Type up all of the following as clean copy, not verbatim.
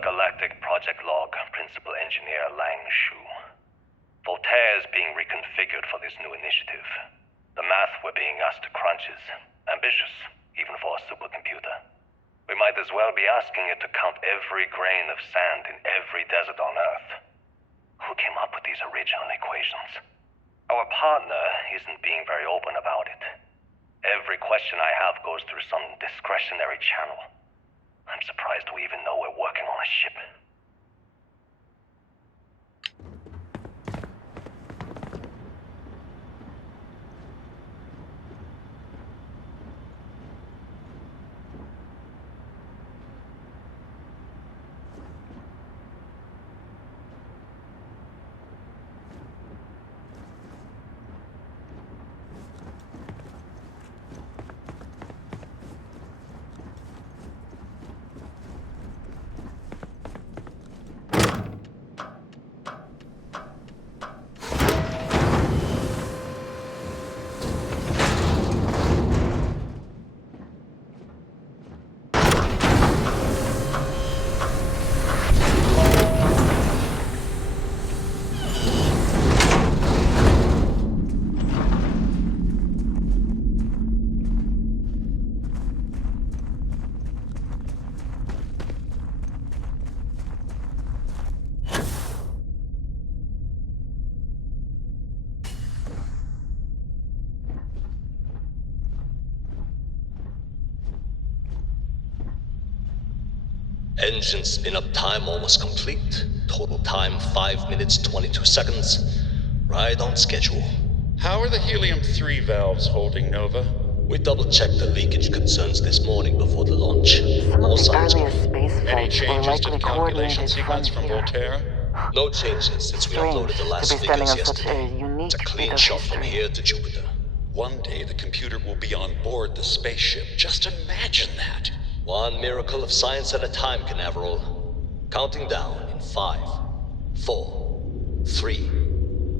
Galactic Project Log, Principal Engineer Lang Shu. Voltaire is being reconfigured for this new initiative. The math we're being asked to crunch is ambitious, even for a supercomputer. We might as well be asking it to count every grain of sand in every desert on Earth. Who came up with these original equations? Our partner isn't being very open about it. Every question I have goes through some discretionary channel. I'm surprised we even know we're working on a ship. Engine spin-up time almost complete. Total time 5 minutes 22 seconds. Right on schedule. How are the helium-3 valves holding, Nova? We double-checked the leakage concerns this morning before the launch. Some All of the signs earliest good. space Any flights were changes to the likely calculation coordinated sequence from here. Voltaire? No changes since we Strange uploaded the last to be standing figures on such a yesterday. unique It's a bit clean of shot from history. here to Jupiter. One day the computer will be on board the spaceship. Just imagine that. One miracle of science at a time, Canaveral. Counting down in 5, 4, 3,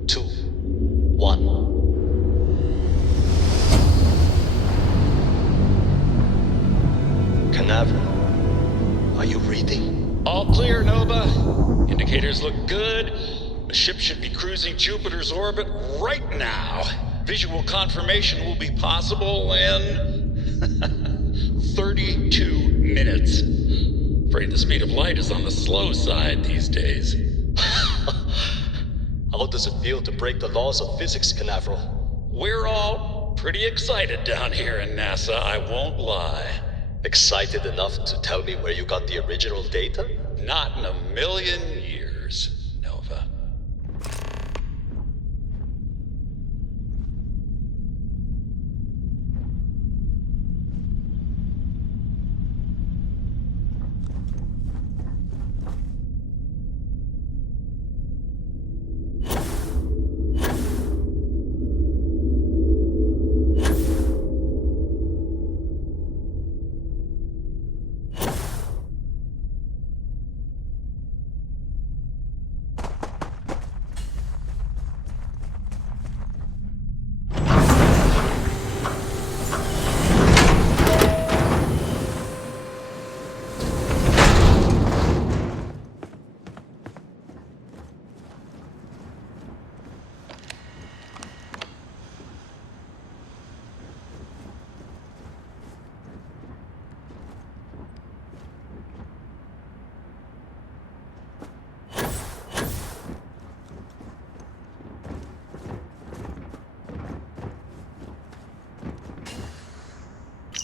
2, 1. Canaveral, are you reading? All clear, Nova. Indicators look good. The ship should be cruising Jupiter's orbit right now. Visual confirmation will be possible in 32 minutes. Afraid the speed of light is on the slow side these days. How does it feel to break the laws of physics, Canaveral? We're all pretty excited down here in NASA, I won't lie. Excited enough to tell me where you got the original data? Not in a million years, Nova.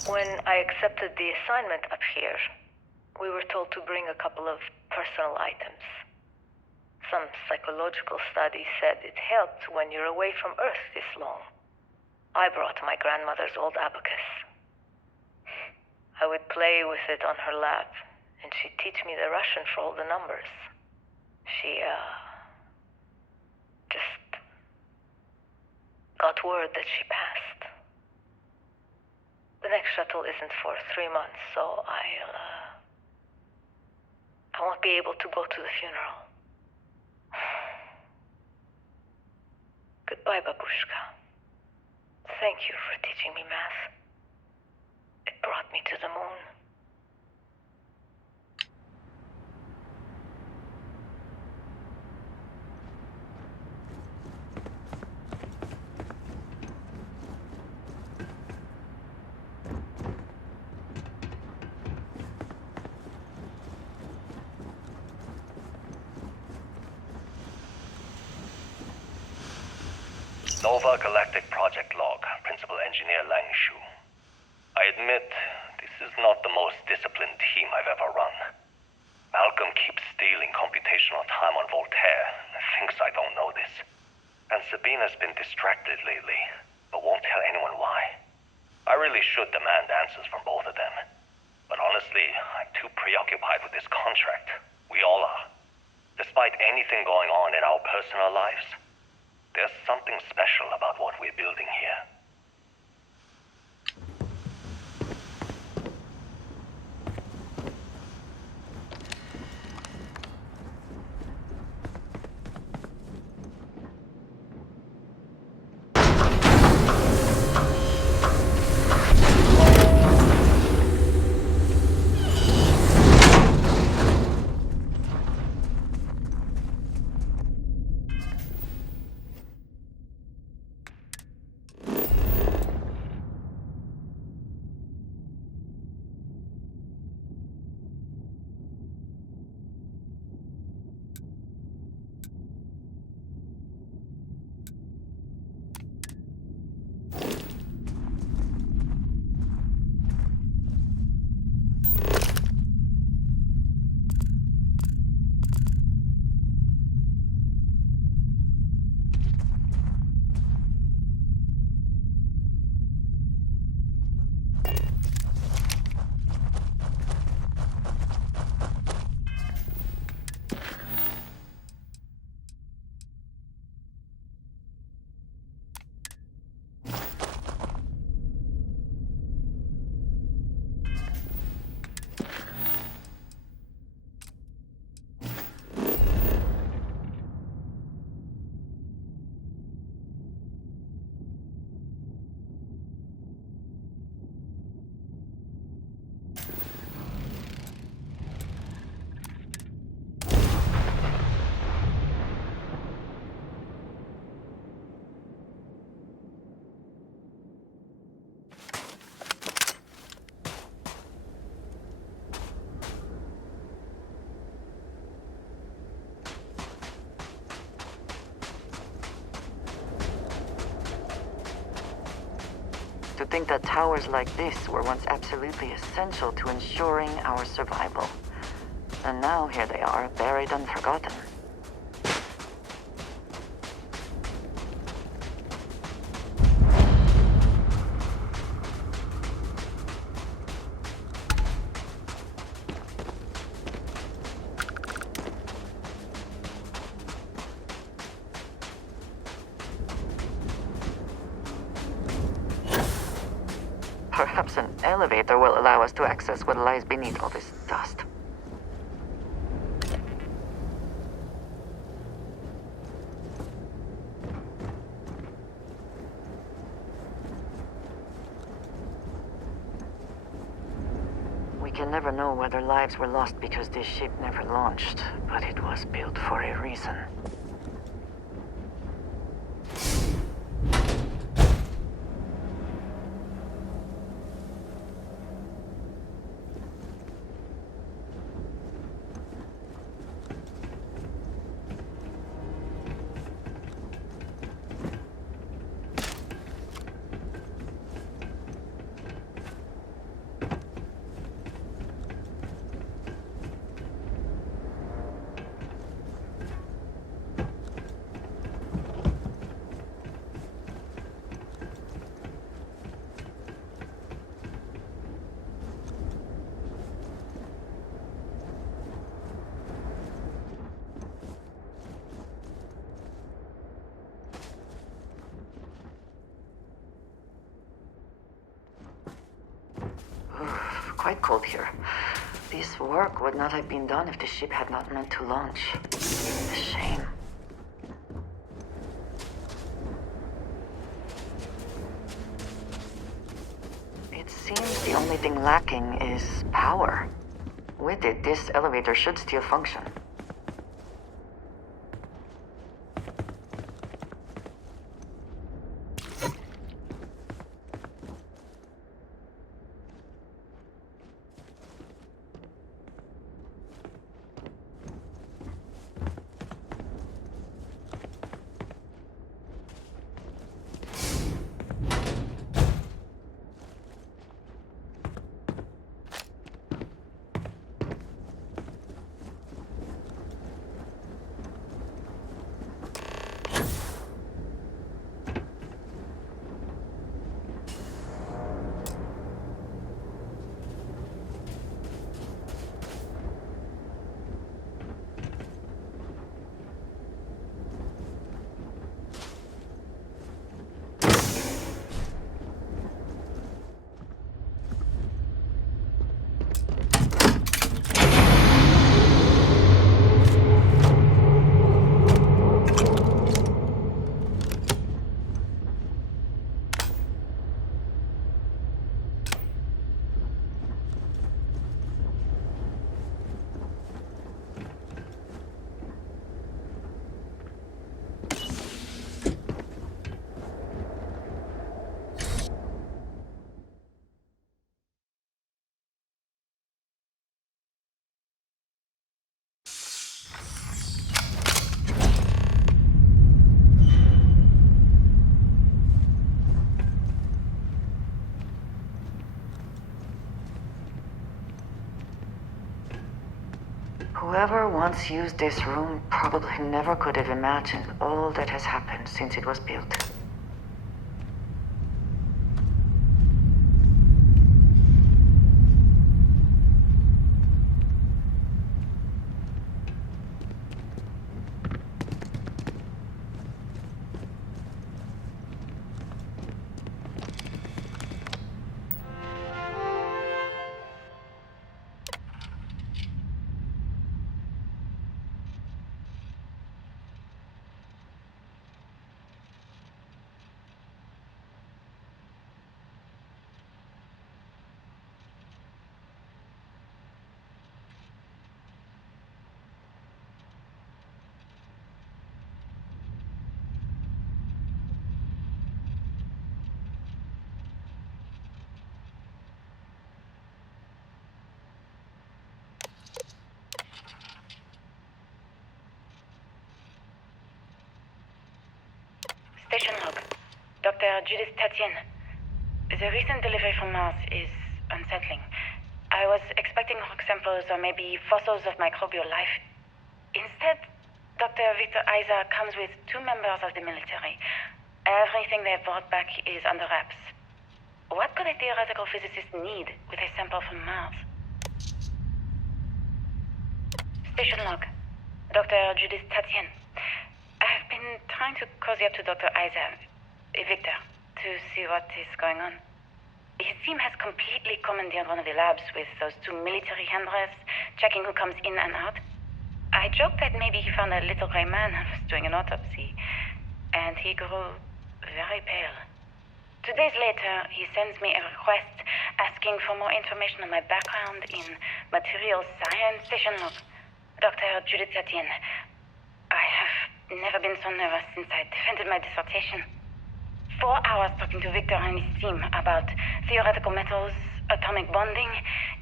When I accepted the assignment up here, we were told to bring a couple of personal items. Some psychological study said it helped when you're away from Earth this long. I brought my grandmother's old abacus. I would play with it on her lap, and she'd teach me the Russian for all the numbers. She, just got word that she passed. The next shuttle isn't for 3 months, so I won't be able to go to the funeral. Goodbye, Babushka. Thank you for teaching me math. It brought me to the moon. Nova Galactic Project Log, Principal Engineer Lang Shu. I admit, this is not the most disciplined team I've ever run. Malcolm keeps stealing computational time on Voltaire and thinks I don't know this. And Sabina's been distracted lately, but won't tell anyone why. I really should demand answers from both of them. But honestly, I'm too preoccupied with this contract. We all are. Despite anything going on in our personal lives, there's something special about what we're building here. To think that towers like this were once absolutely essential to ensuring our survival. And now here they are, buried and forgotten. Perhaps an elevator will allow us to access what lies beneath all this dust. We can never know whether lives were lost because this ship never launched, but it was built for a reason. Quite cold here. This work would not have been done if the ship had not meant to launch. A shame. It seems the only thing lacking is power. With it, this elevator should still function. Whoever once used this room probably never could have imagined all that has happened since it was built. Station log. Dr. Judith Tatien. The recent delivery from Mars is unsettling. I was expecting rock samples or maybe fossils of microbial life. Instead, Dr. Victor Isa comes with 2 members of the military. Everything they've brought back is under wraps. What could a theoretical physicist need with a sample from Mars? Station log. Dr. Judith Tatien. I've been trying to cozy up to Dr. Isa, Victor, to see what is going on. His team has completely commandeered one of the labs with those 2 military handlers, checking who comes in and out. I joked that maybe he found a little gray man and was doing an autopsy, and he grew very pale. 2 days later, he sends me a request asking for more information on my background in material science. Station log. Dr. Judith Tatien. I have never been so nervous since I defended my dissertation. 4 hours talking to Victor and his team about theoretical metals, atomic bonding,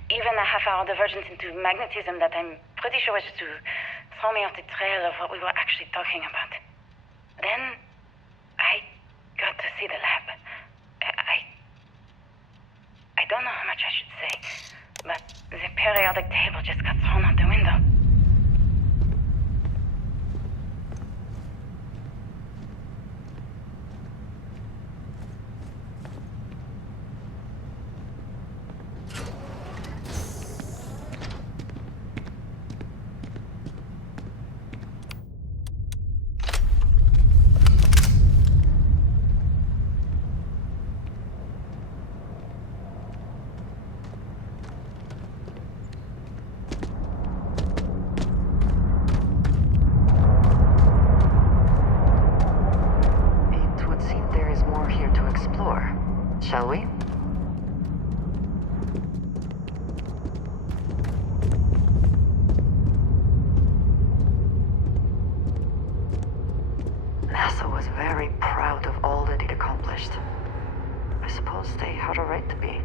even a half-hour divergence into magnetism that I'm pretty sure was to throw me off the trail of what we were actually talking about. Then, I got to see the lab. I don't know how much I should say, but the periodic table just got thrown out the window. Shall we? NASA was very proud of all that it accomplished. I suppose they had a right to be.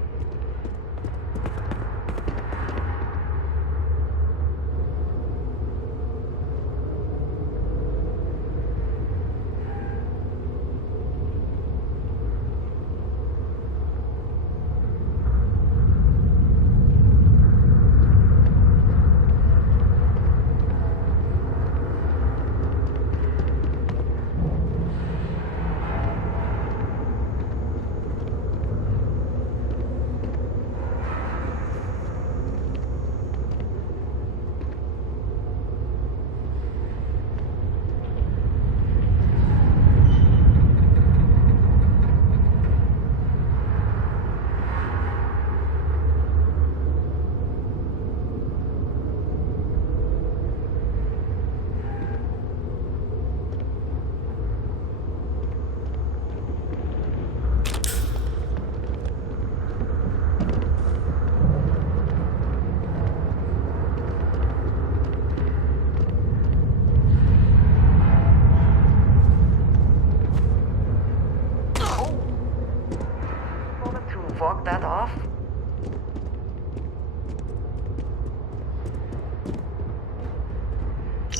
Walk that off?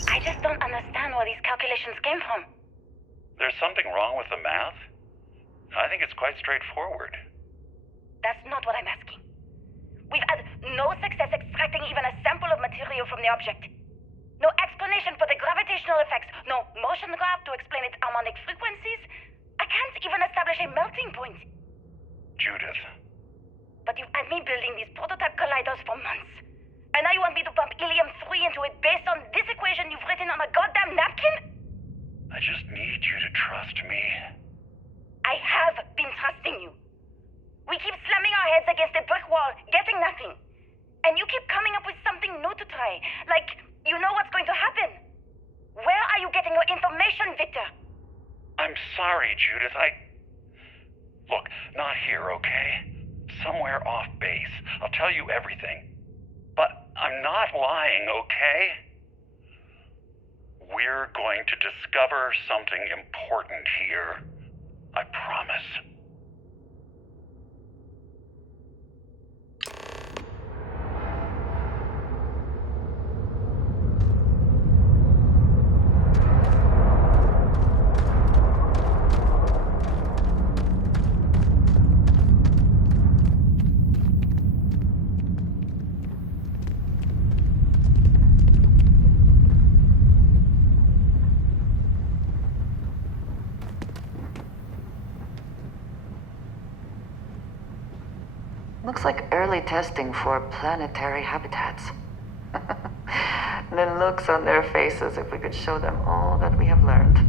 I just don't understand where these calculations came from. There's something wrong with the math? I think it's quite straightforward. That's not what I'm asking. We've had no success extracting even a sample of material from the object. No explanation for the gravitational effects. No motion graph to explain its harmonic frequencies. I can't even establish a melting point. Judith. But you've had me building these prototype colliders for months. And now you want me to pump helium-3 into it based on this equation you've written on a goddamn napkin? I just need you to trust me. I have been trusting you. We keep slamming our heads against a brick wall, getting nothing. And you keep coming up with something new to try. Like, you know what's going to happen. Where are you getting your information, Victor? I'm sorry, Judith. Look, not here, okay? Somewhere off base. I'll tell you everything. But I'm not lying, okay? We're going to discover something important here. I promise. Looks like early testing for planetary habitats. The looks on their faces if we could show them all that we have learned.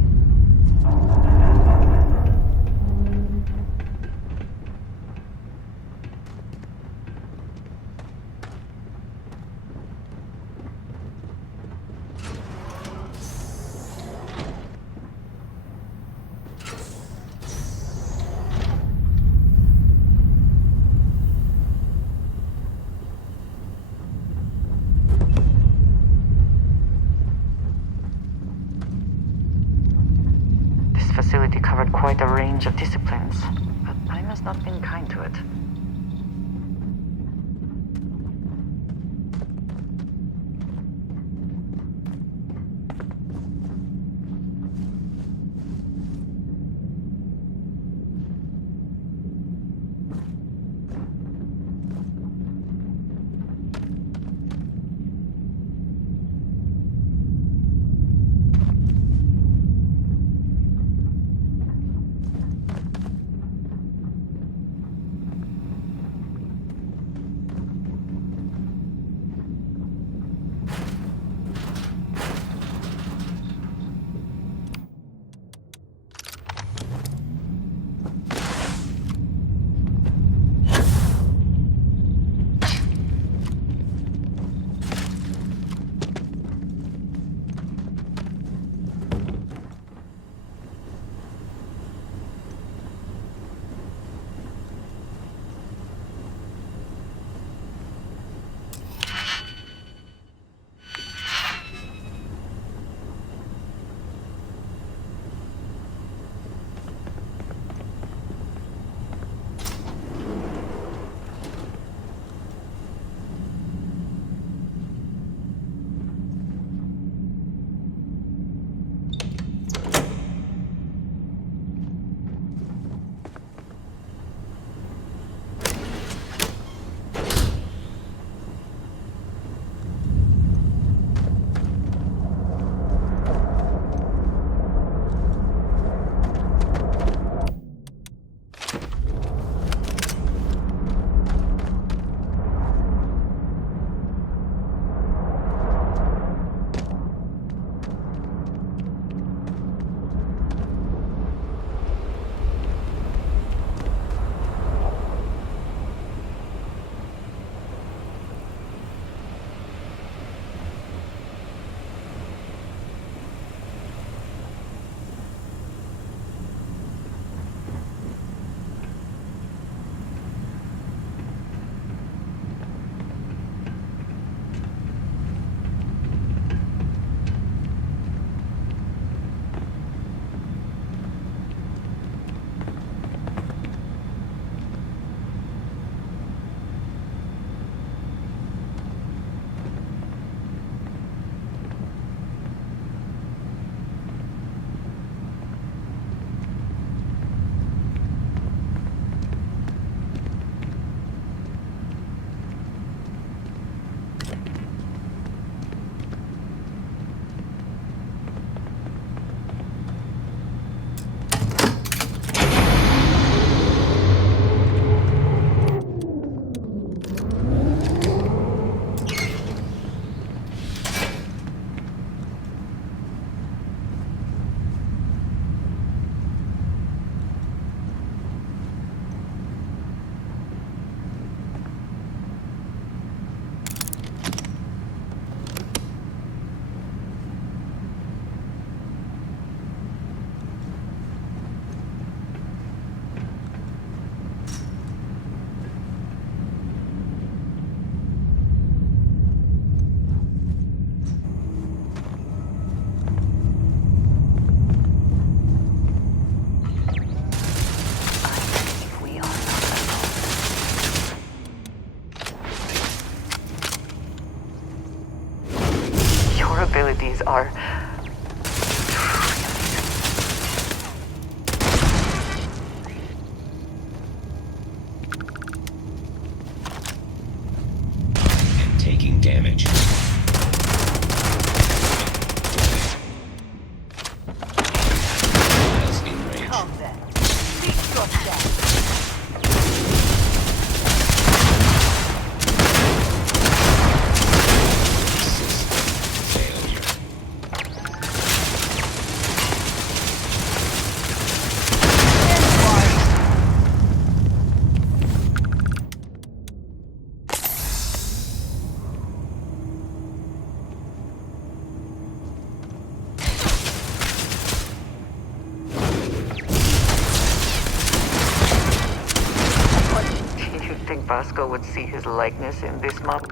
Facility covered quite a range of disciplines, but time has not been kind to it. are... Taking damage. Miles in range. Come then. Meet your death. Failure. Do you think Vasco would see his likeness in this mob?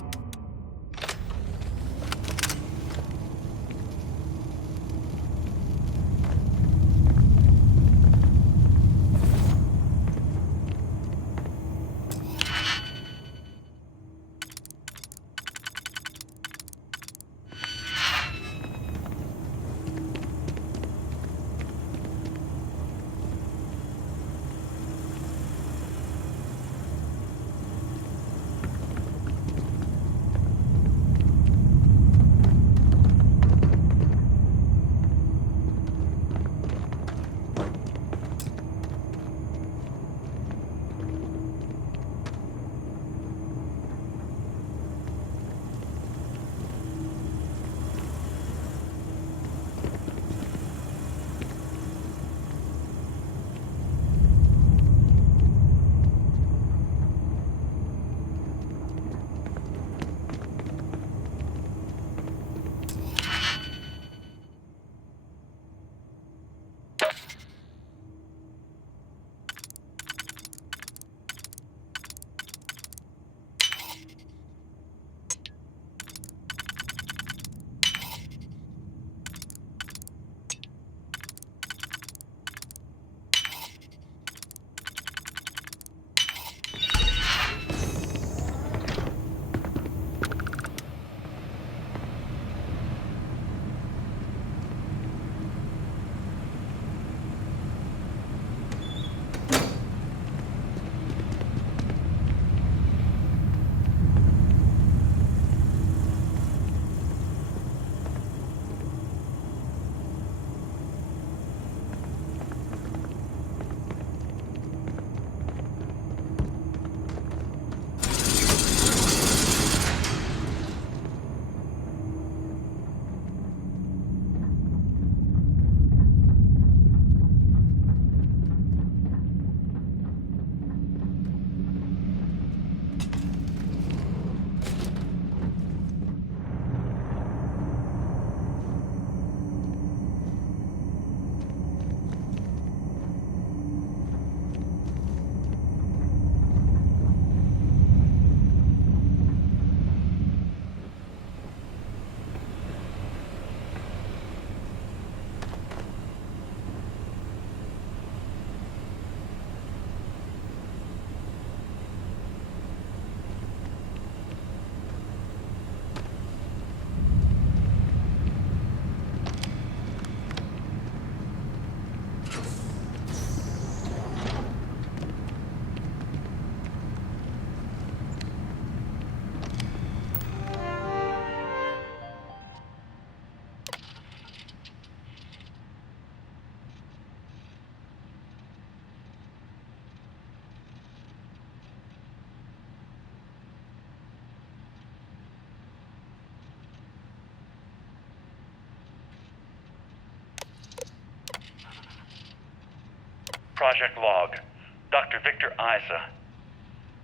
Project Log, Dr. Victor Isa.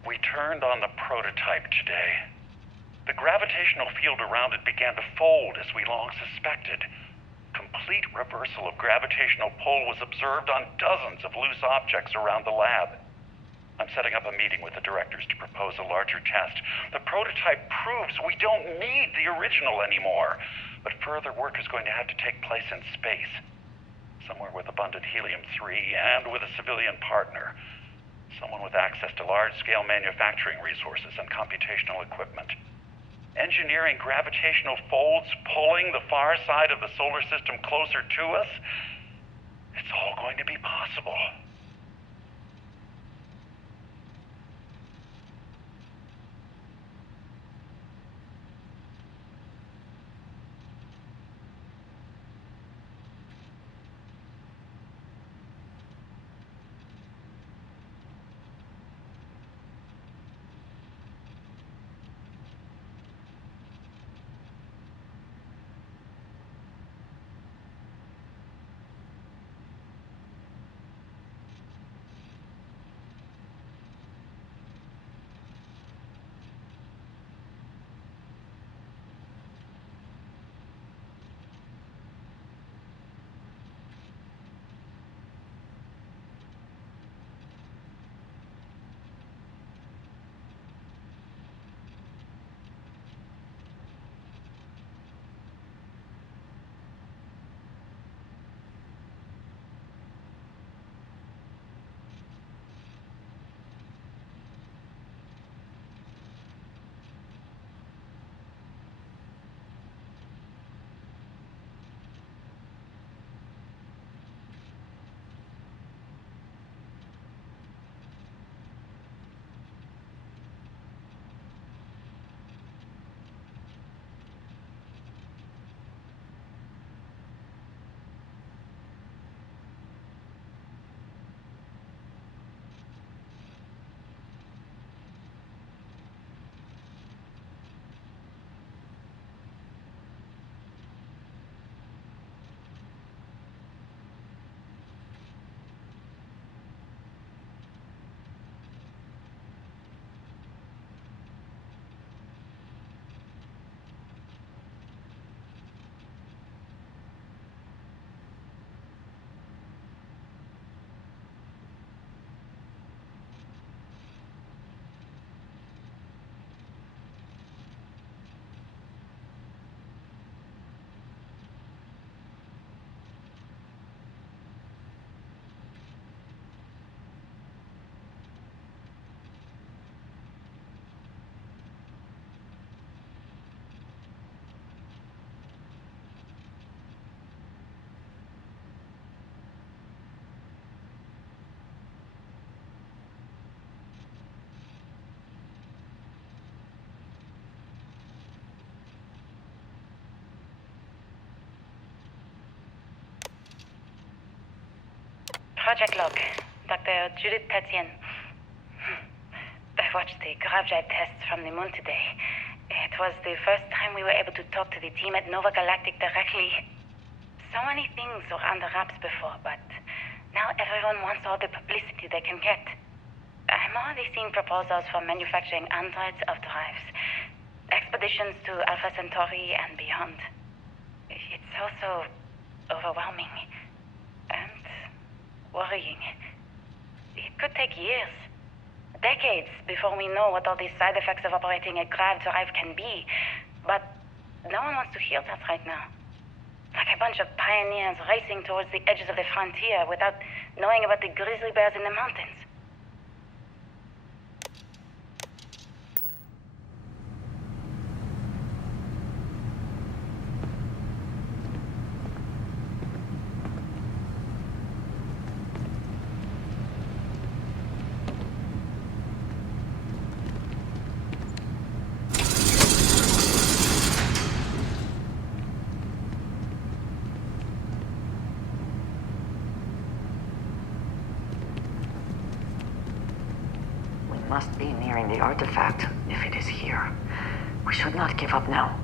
We turned on the prototype today. The gravitational field around it began to fold as we long suspected. Complete reversal of gravitational pull was observed on dozens of loose objects around the lab. I'm setting up a meeting with the directors to propose a larger test. The prototype proves we don't need the original anymore, but further work is going to have to take place in space. Somewhere with abundant helium-3 and with a civilian partner. Someone with access to large-scale manufacturing resources and computational equipment. engineering gravitational folds pulling the far side of the solar system closer to us, it's all going to be possible. Project log, Dr. Judith Tatian. I watched the gravjite tests from the moon today. It was the first time we were able to talk to the team at Nova Galactic directly. So many things were under wraps before, but now everyone wants all the publicity they can get. I'm already seeing proposals for manufacturing androids of drives, expeditions to Alpha Centauri and beyond. It's also overwhelming and worrying. It could take years, decades, before we know what all the side effects of operating a grav drive can be. But no one wants to hear that right now. Like a bunch of pioneers racing towards the edges of the frontier without knowing about the grizzly bears in the mountains. Must be nearing the artifact, if it is here. We should not give up now.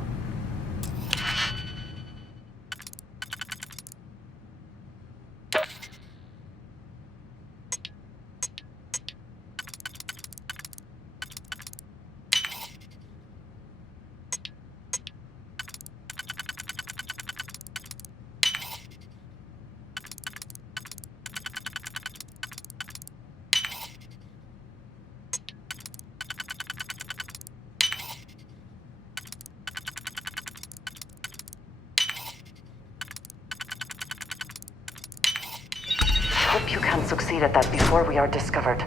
Hope you can succeed at that before we are discovered.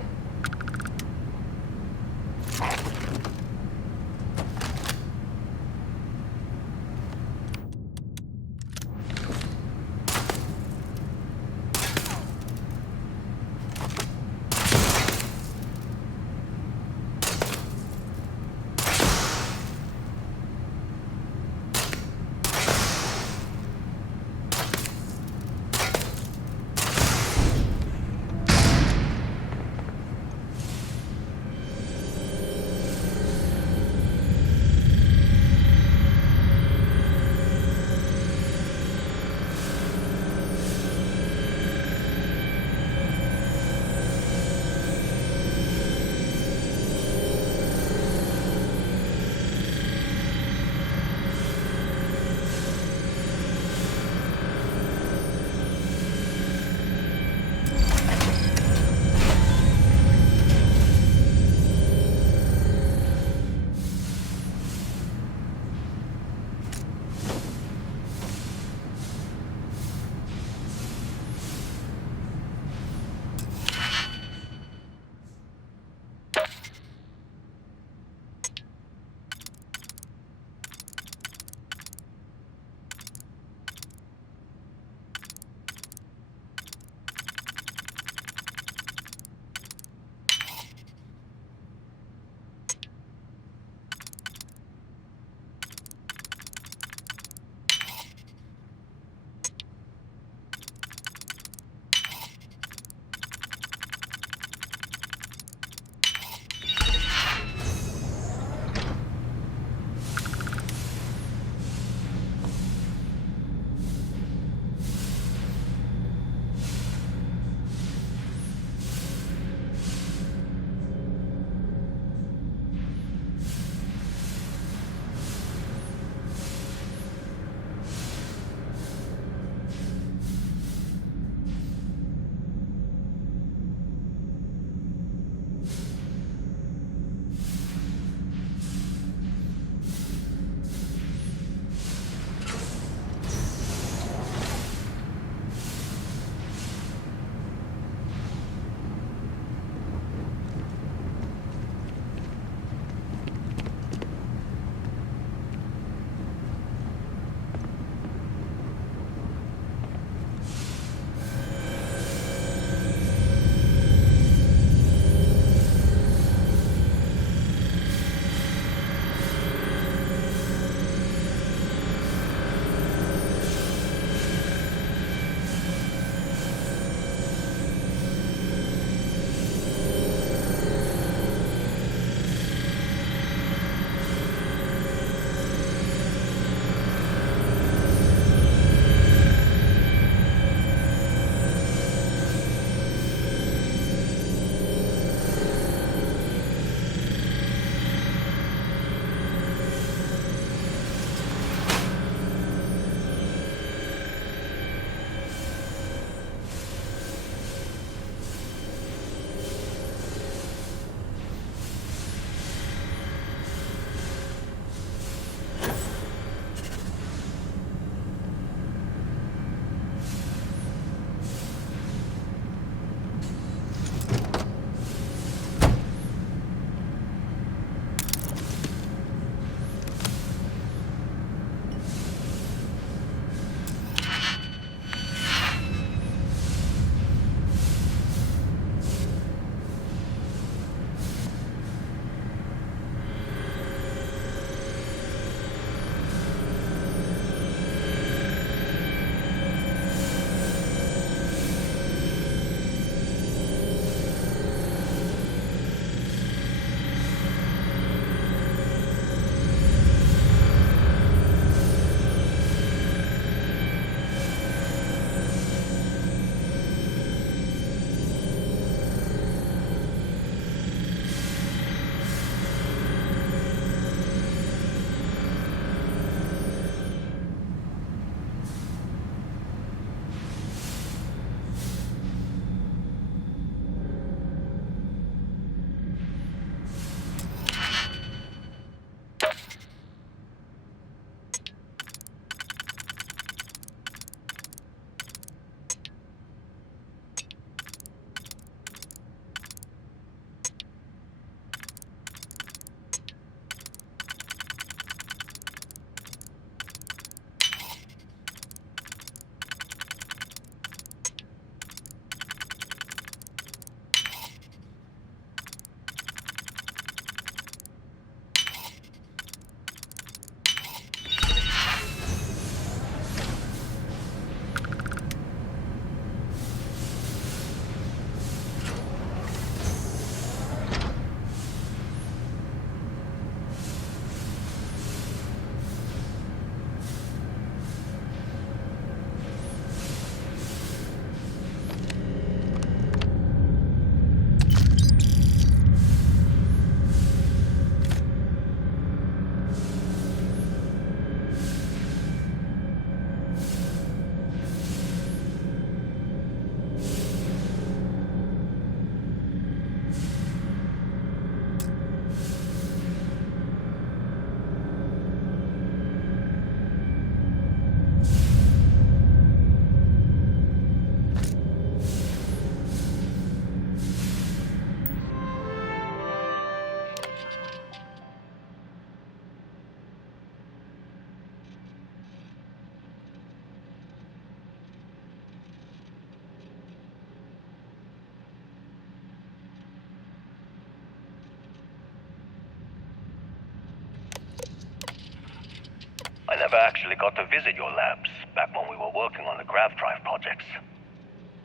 never actually got to visit your labs back when we were working on the grav drive projects.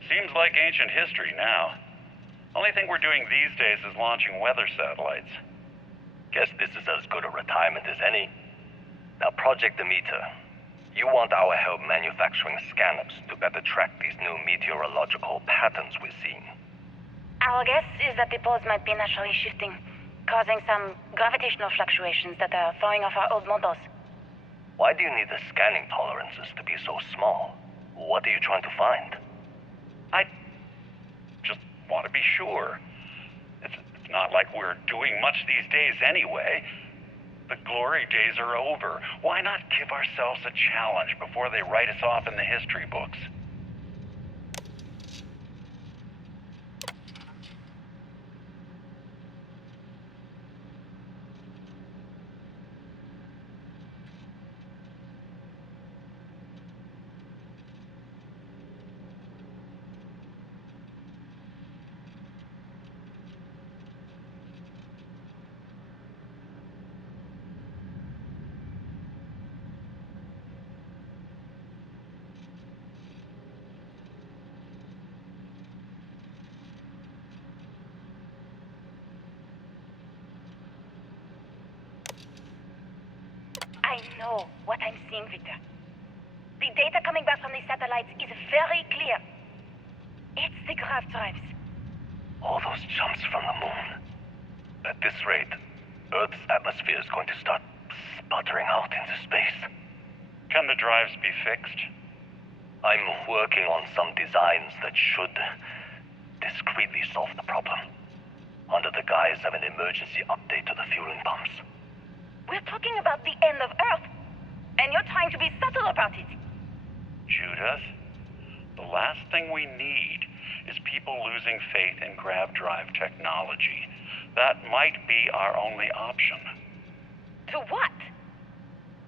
Seems like ancient history now. Only thing we're doing these days is launching weather satellites. Guess this is as good a retirement as any. Now, Project Demeter, you want our help manufacturing scanners to better track these new meteorological patterns we're seeing. Our guess is that the poles might be naturally shifting, causing some gravitational fluctuations that are throwing off our old models. Why do you need the scanning tolerances to be so small? What are you trying to find? I just want to be sure. It's not like we're doing much these days anyway. The glory days are over. Why not give ourselves a challenge before they write us off in the history books? I know what I'm seeing, Victor. The data coming back from the satellites is very clear. It's the grav drives. All those jumps from the moon. At this rate, Earth's atmosphere is going to start sputtering out into space. Can the drives be fixed? I'm working on some designs that should discreetly solve the problem, under the guise of an emergency update to the fueling pumps. We're talking about the end of Earth, and you're trying to be subtle about it. Judith, the last thing we need is people losing faith in grav drive technology. That might be our only option. To what?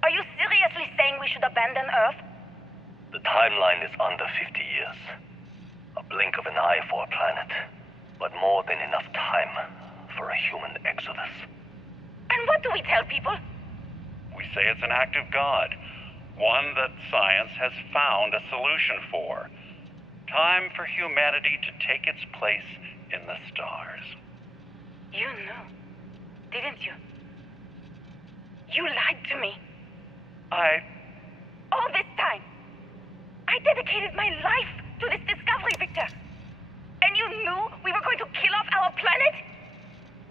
Are you seriously saying we should abandon Earth? The timeline is under 50 years. A blink of an eye for a planet, but more than enough time for a human exodus. And what do we tell people? We say it's an act of God, one that science has found a solution for. Time for humanity to take its place in the stars. You knew, didn't you? You lied to me. All this time, I dedicated my life to this discovery, Victor. And you knew we were going to kill off our planet?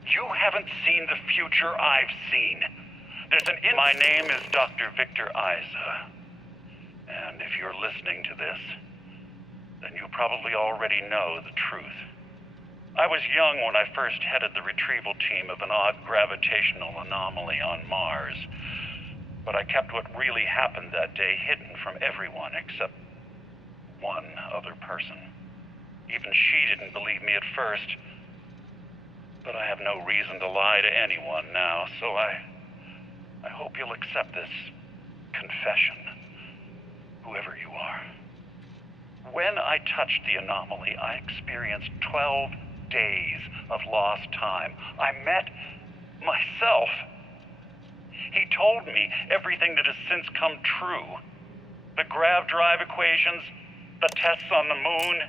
You haven't seen the future I've seen. My name is Dr. Victor Isa. And if you're listening to this, then you probably already know the truth. I was young when I first headed the retrieval team of an odd gravitational anomaly on Mars. But I kept what really happened that day hidden from everyone except one other person. Even she didn't believe me at first. But I have no reason to lie to anyone now, so I hope you'll accept this confession, whoever you are. When I touched the anomaly, I experienced 12 days of lost time. I met myself. He told me everything that has since come true. The grav drive equations, the tests on the moon,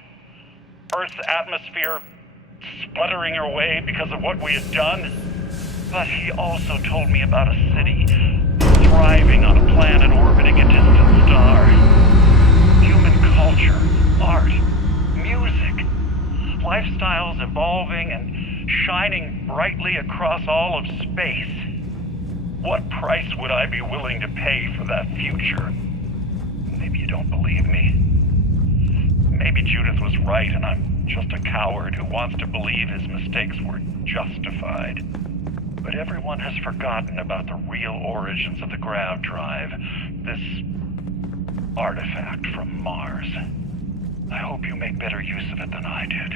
Earth's atmosphere sputtering away because of what we had done. But he also told me about a city thriving on a planet orbiting a distant star. Human culture, art, music, lifestyles evolving and shining brightly across all of space. What price would I be willing to pay for that future? Maybe you don't believe me. Maybe Judith was right and I'm just a coward who wants to believe his mistakes were justified. But everyone has forgotten about the real origins of the grav drive, this artifact from Mars. I hope you make better use of it than I did.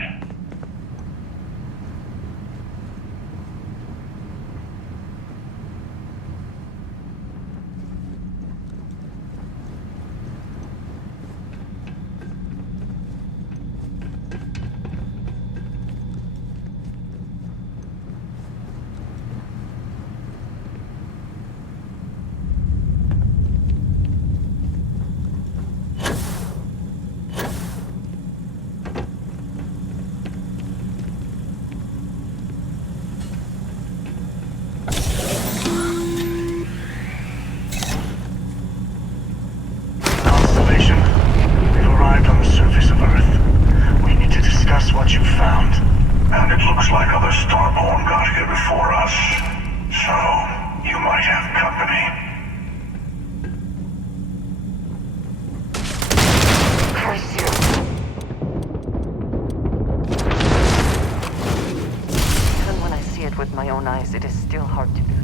The Starborn got here before us, so you might have company. Curse you. Even when I see it with my own eyes, it is still hard to believe.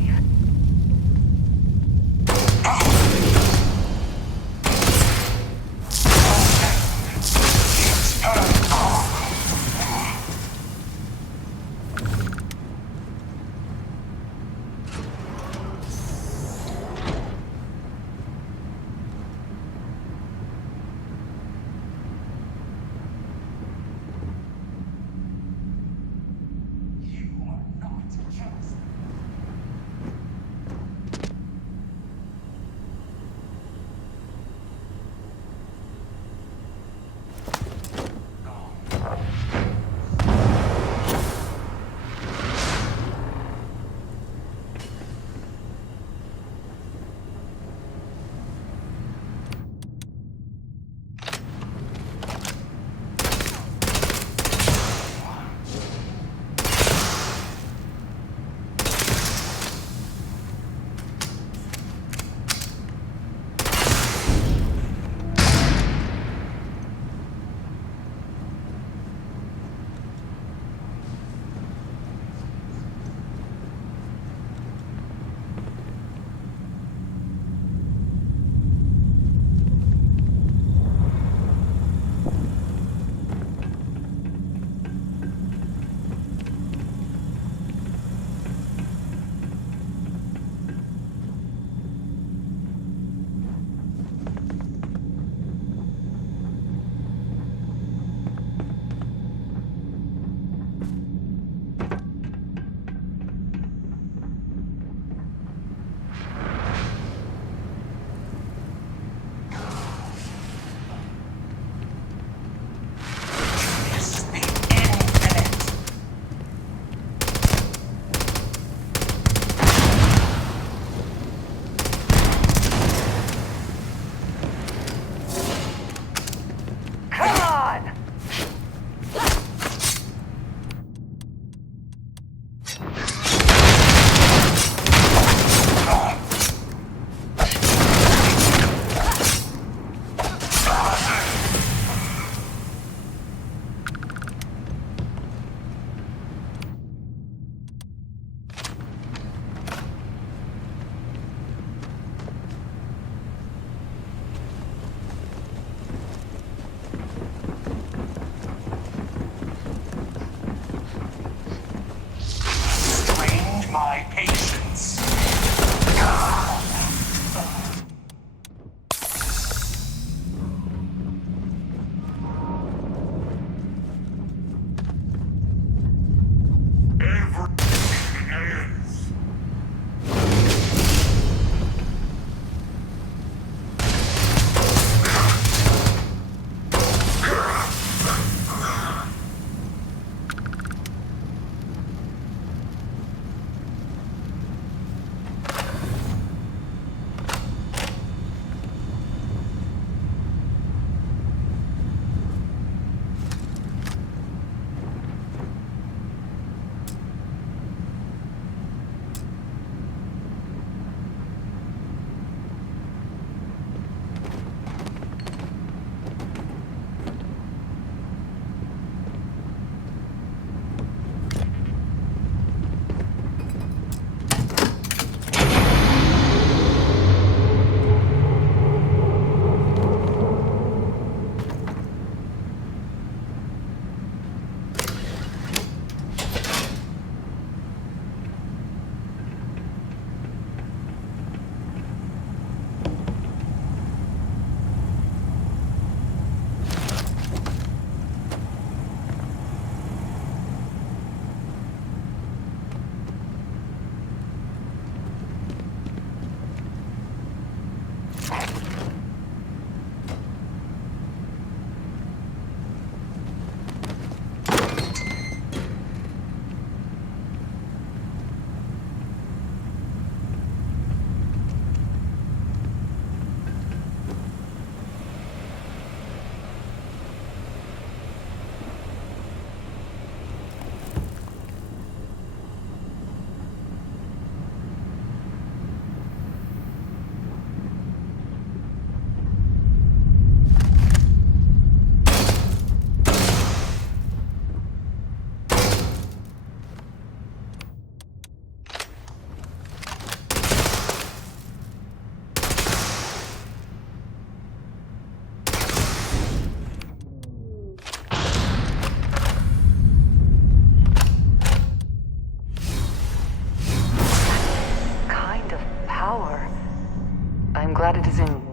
glad it is in...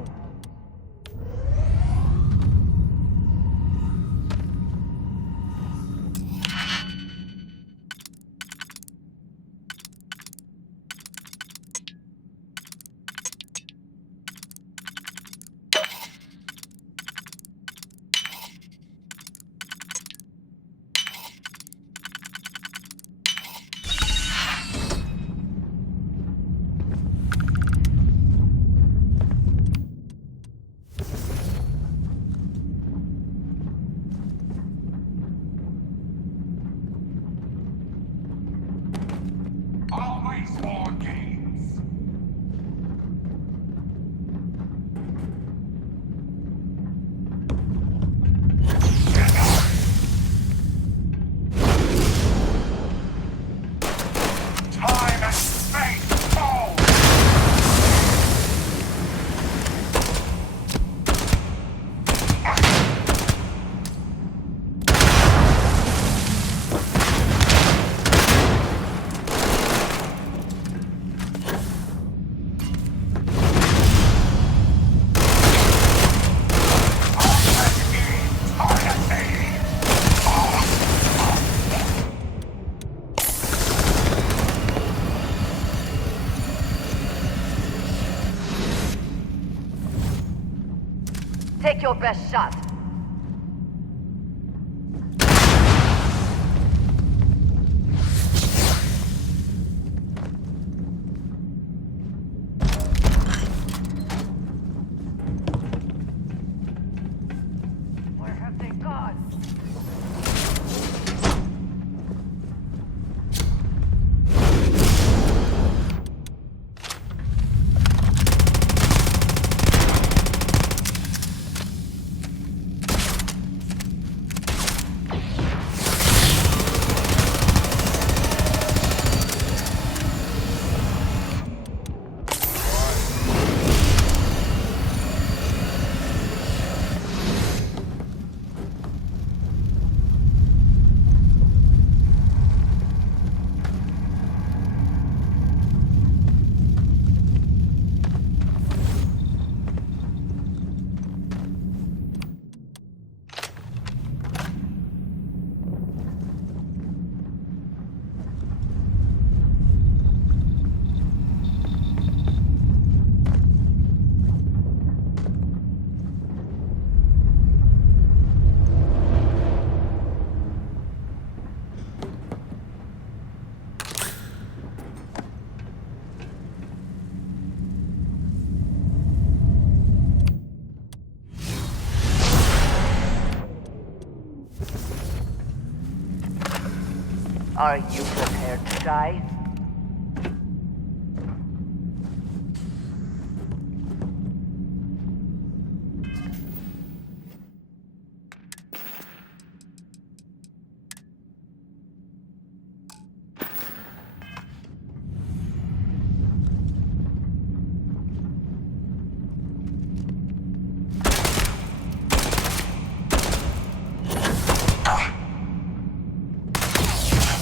Always more games. Time and space fall. Take your best shot. Where have they gone? Are you prepared to die?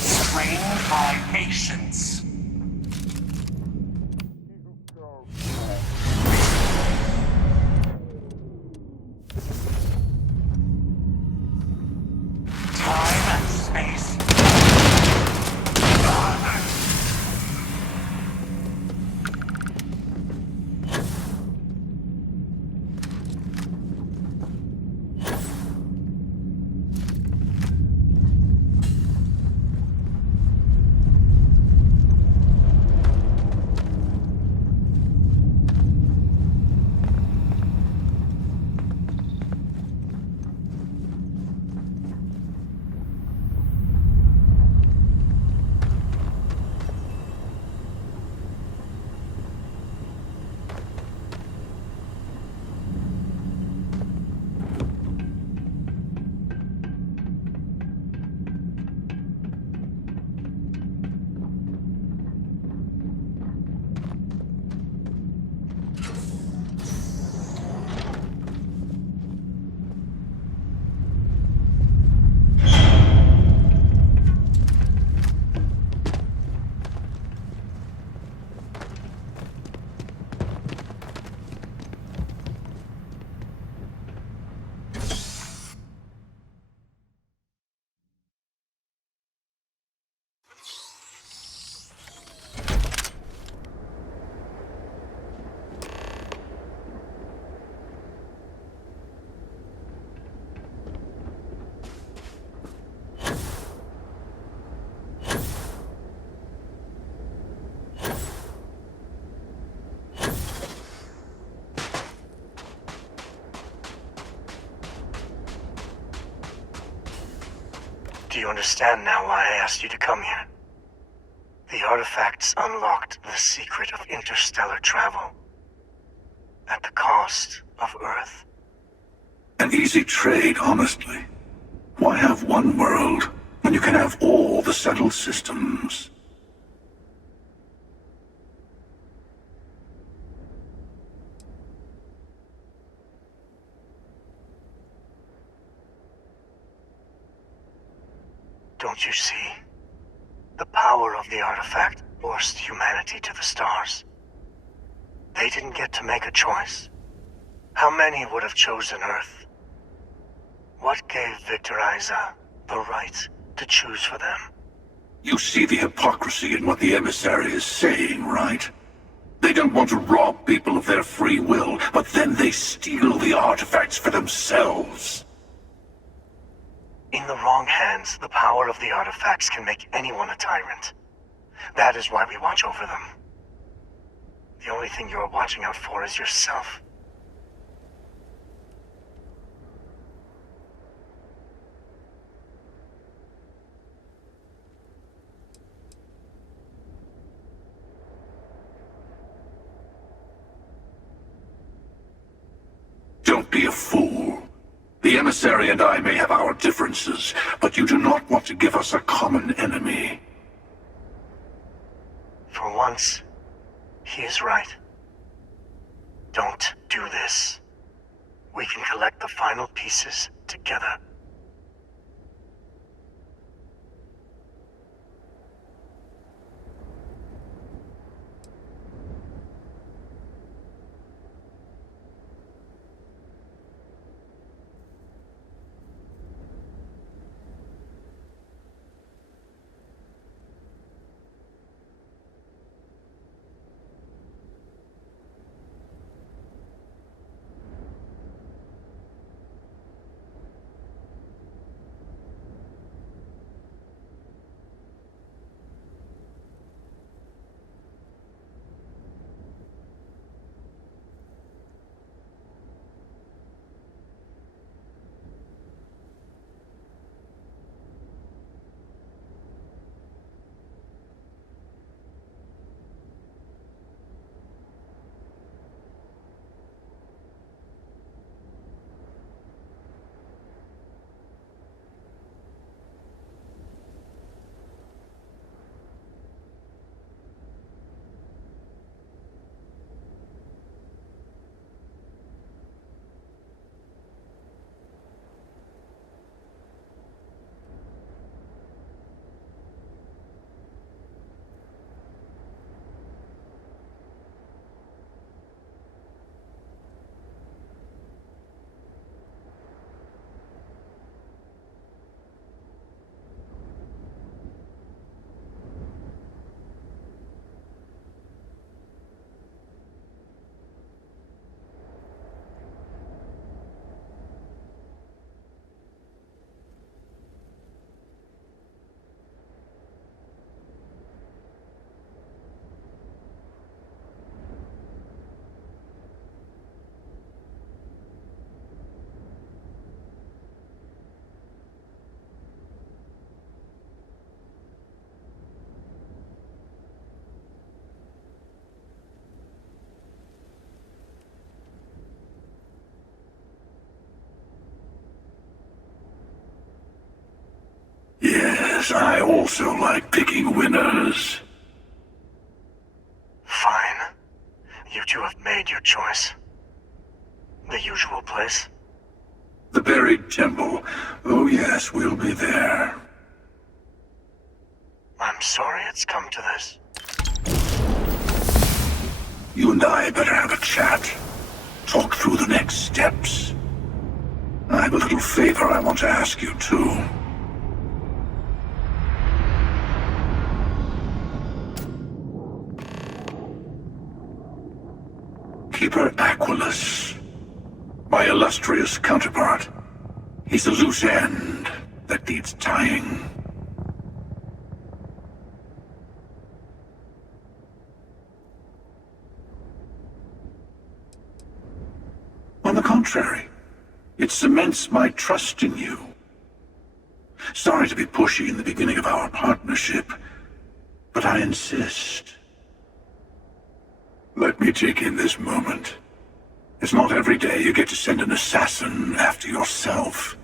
Strain my patience. Time and space. Do you understand now why I asked you to come here? The artifacts unlocked the secret of interstellar travel. At the cost of Earth. An easy trade, honestly. Why have one world when you can have all the settled systems? Don't you see? The power of the artifact forced humanity to the stars. They didn't get to make a choice. How many would have chosen Earth? What gave Victor Isa the right to choose for them? You see the hypocrisy in what the emissary is saying, right? They don't want to rob people of their free will, but then they steal the artifacts for themselves. In the wrong hands, the power of the artifacts can make anyone a tyrant. That is why we watch over them. The only thing you're watching out for is yourself. Don't be a fool. The emissary and I may have our differences, but you do not want to give us a common enemy. For once, he is right. Don't do this. We can collect the final pieces together. Yes, I also like picking winners. Fine. You two have made your choice. The usual place. The buried temple. Oh yes, we'll be there. I'm sorry it's come to this. You and I better have a chat. Talk through the next steps. I have a little favor I want to ask you, too. Keeper Aquilus, my illustrious counterpart. He's a loose end that needs tying. On the contrary, it cements my trust in you. Sorry to be pushy in the beginning of our partnership, but I insist. Let me take in this moment. It's not every day you get to send an assassin after yourself.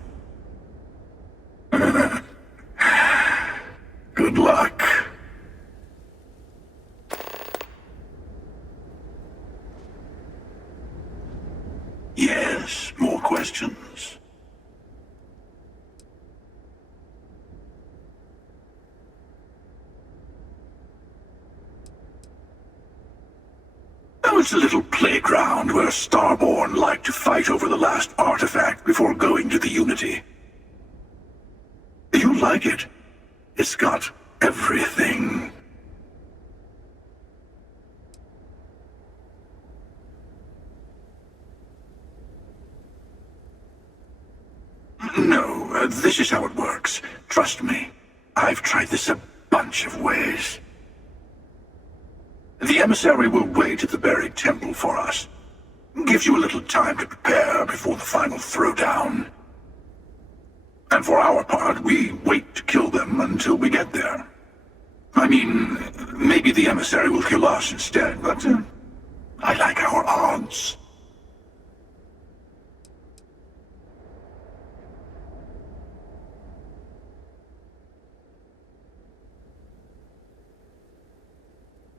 Good luck. Yes, more questions? Oh, it's a little playground where Starborn like to fight over the last artifact before going to the Unity. You like it? It's got everything. No, this is how it works. Trust me. I've tried this a bunch of ways. The emissary will wait at the buried temple for us. Gives you a little time to prepare before the final throwdown. And for our part, we wait to kill them until we get there. I mean, maybe the emissary will kill us instead, but I like our odds.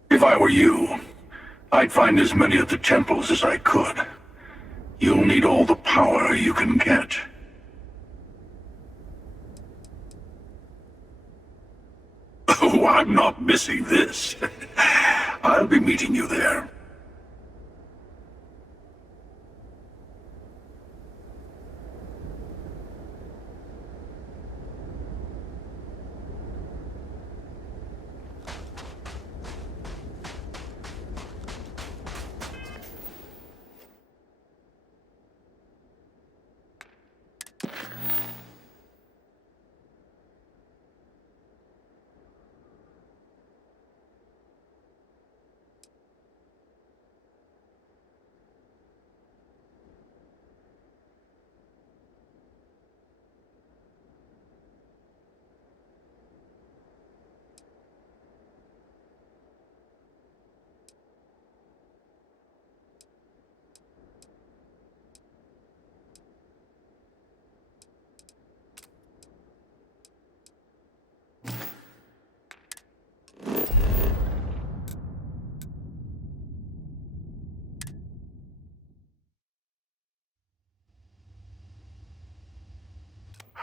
If I were you, I'd find as many of the temples as I could. You'll need all the power you can get. Oh, I'm not missing this. I'll be meeting you there.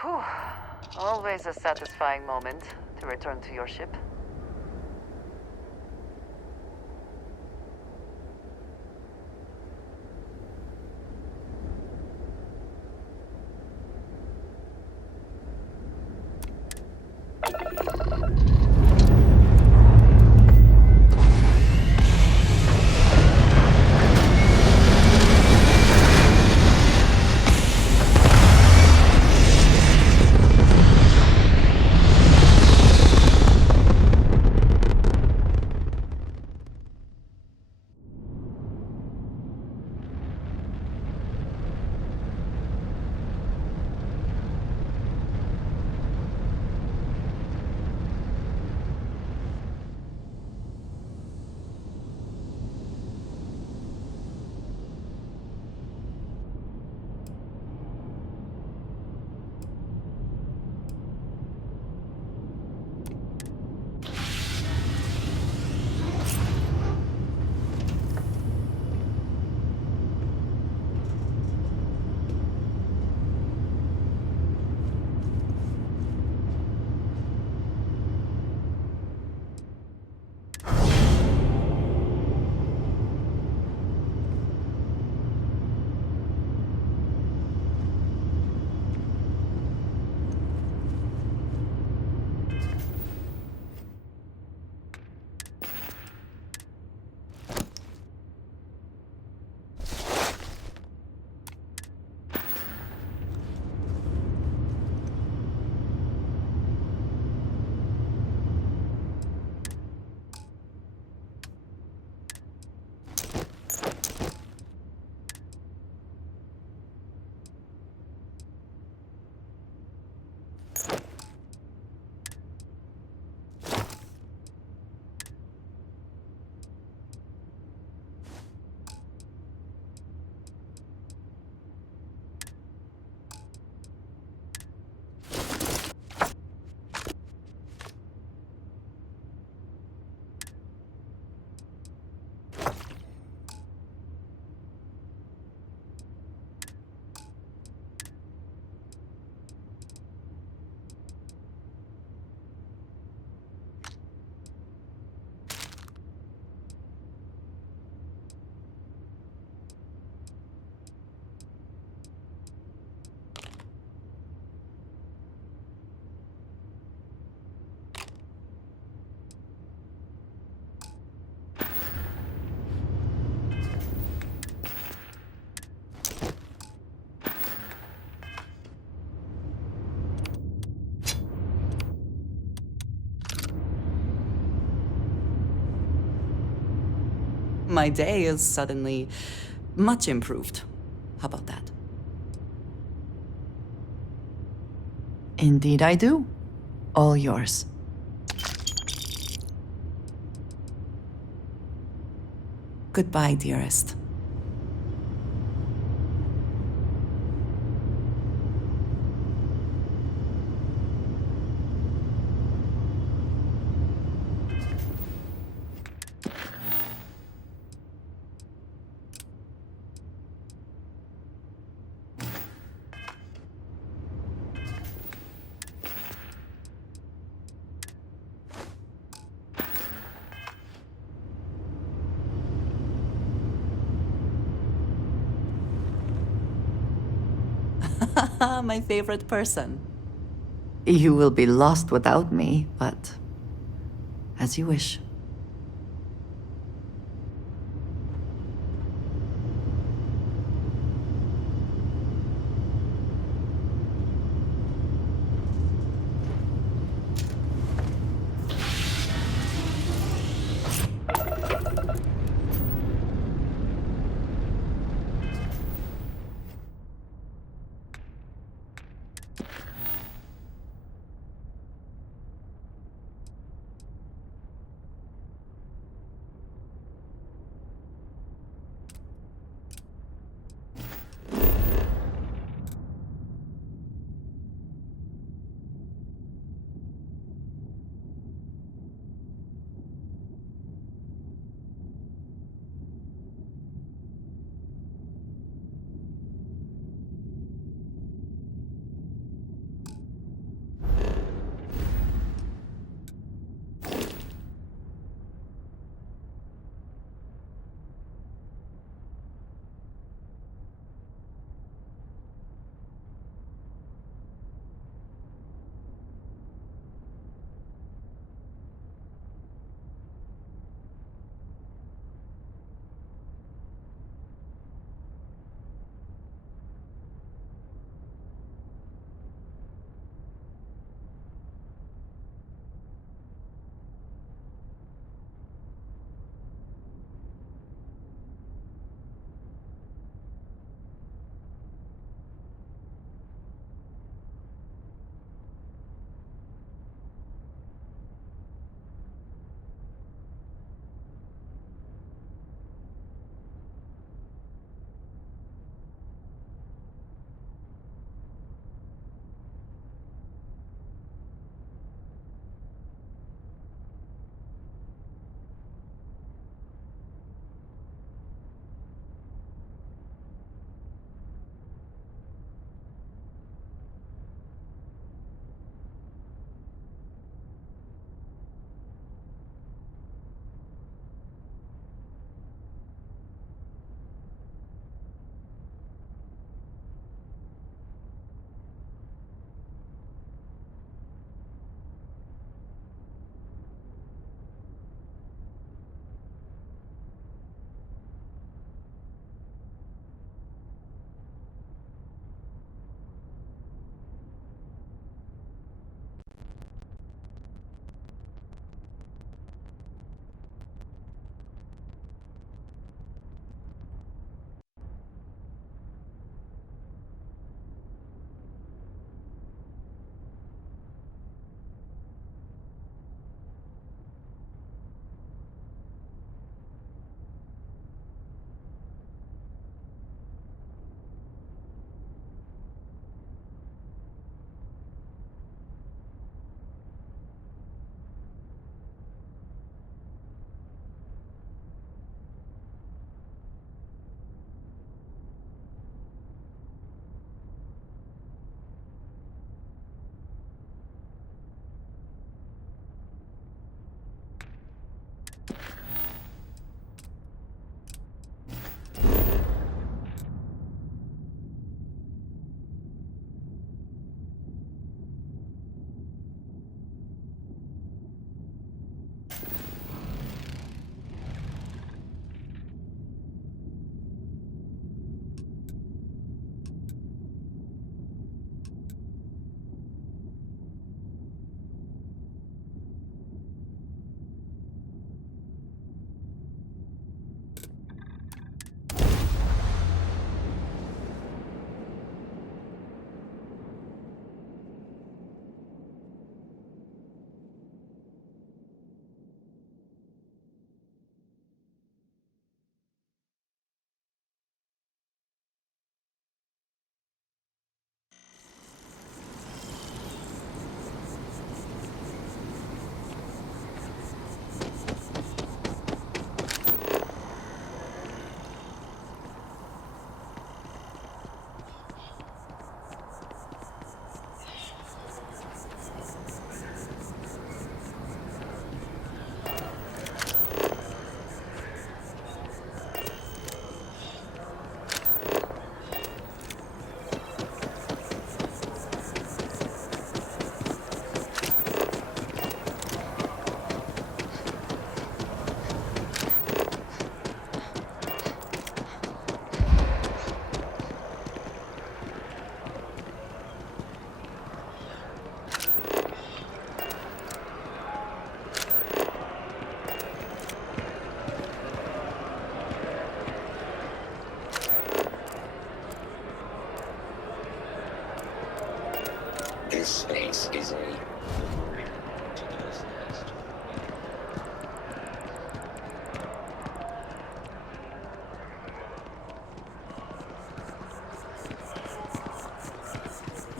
Whew. Always a satisfying moment to return to your ship. My day is suddenly much improved. How about that? Indeed I do. All yours. Goodbye, dearest. My favorite person. You will be lost without me, but as you wish.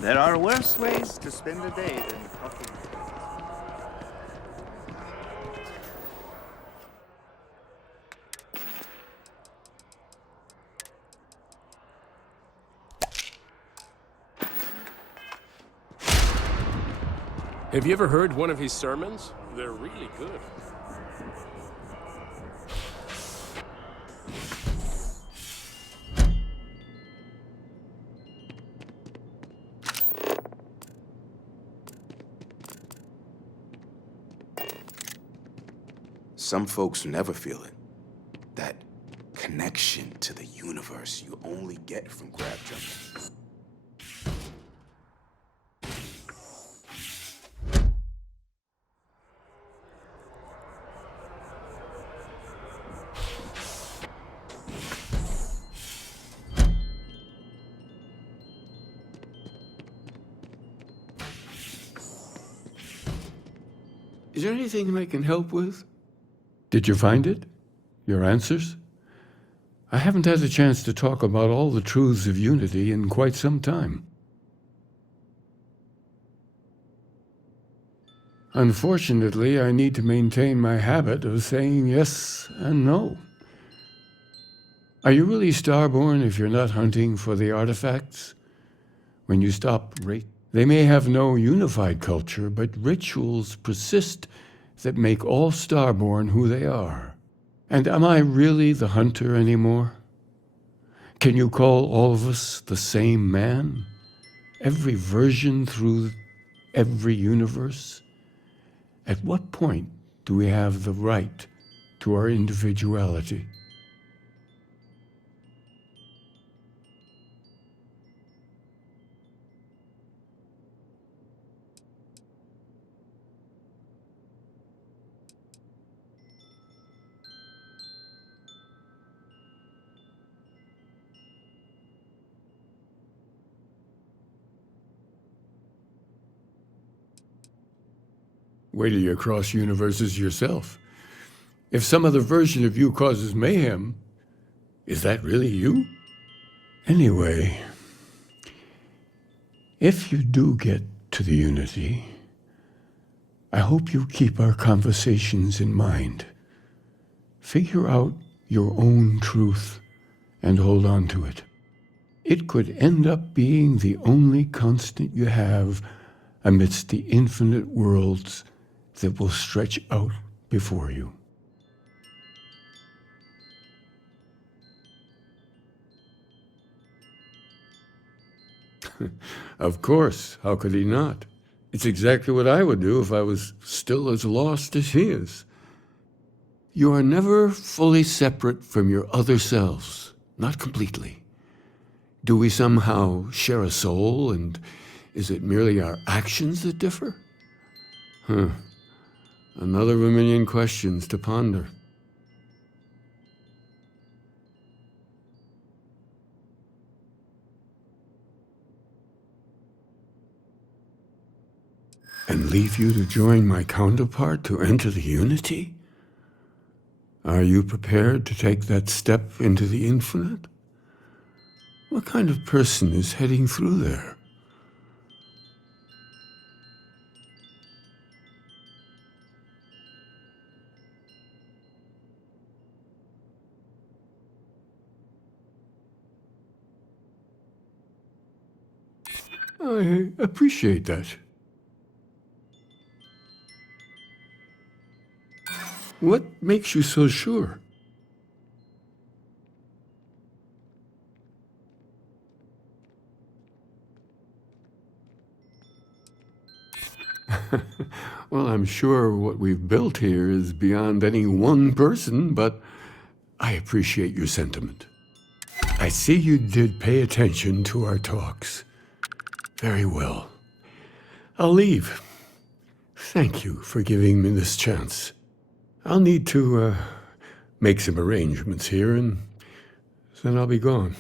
There are worse ways to spend a day than talking. Have you ever heard one of his sermons? They're really good. Some folks never feel it. That connection to the universe you only get from grab jumping. Is there anything I can help with? Did you find it? Your answers? I haven't had a chance to talk about all the truths of unity in quite some time. Unfortunately, I need to maintain my habit of saying yes and no. Are you really starborn if you're not hunting for the artifacts? When you stop they may have no unified culture, but rituals persist that make all starborn who they are. And am I really the hunter anymore? Can you call all of us the same man? Every version through every universe? At what point do we have the right to our individuality? Wait till you cross universes yourself. If some other version of you causes mayhem, is that really you? Anyway, if you do get to the unity, I hope you keep our conversations in mind. Figure out your own truth and hold on to it. It could end up being the only constant you have amidst the infinite worlds that will stretch out before you. Of course, how could he not? It's exactly what I would do if I was still as lost as he is. You are never fully separate from your other selves, not completely. Do we somehow share a soul, and is it merely our actions that differ? Another of a million questions to ponder. And leave you to join my counterpart to enter the unity? Are you prepared to take that step into the infinite? What kind of person is heading through there? I appreciate that. What makes you so sure? Well, I'm sure what we've built here is beyond any one person, but I appreciate your sentiment. I see you did pay attention to our talks. Very well. I'll leave. Thank you for giving me this chance. I'll need to make some arrangements here, and then I'll be gone.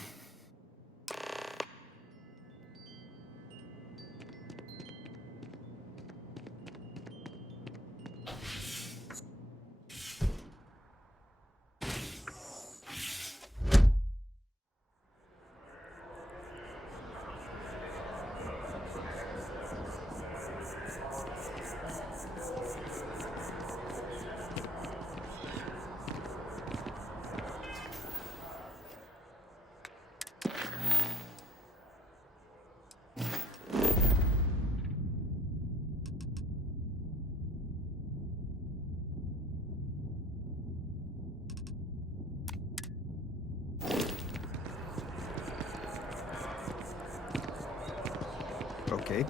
Okay.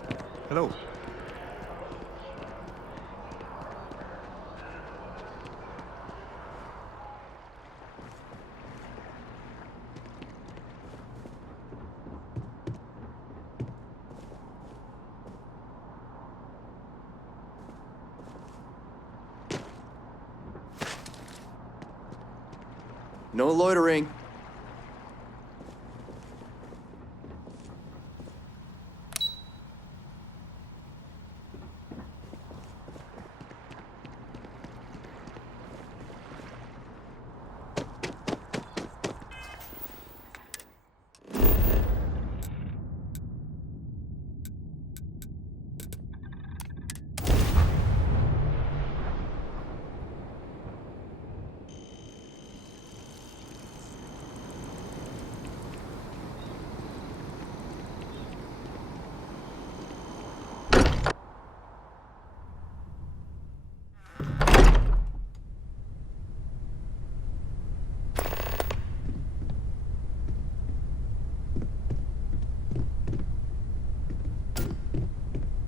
Hello. No loitering.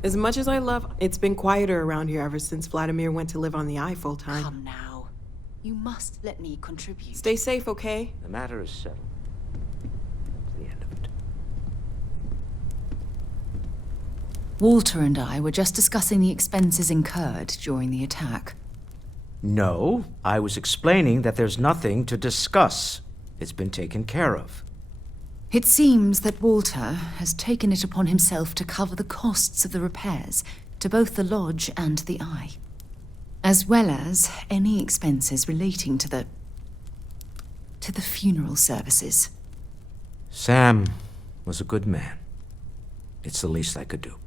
As much as I love, it's been quieter around here ever since Vladimir went to live on the Eye full time. Come now. You must let me contribute. Stay safe, okay? The matter is settled. That's the end of it. Walter and I were just discussing the expenses incurred during the attack. No, I was explaining that there's nothing to discuss. It's been taken care of. It seems that Walter has taken it upon himself to cover the costs of the repairs to both the lodge and the Eye, as well as any expenses relating to the funeral services. Sam was a good man. It's the least I could do.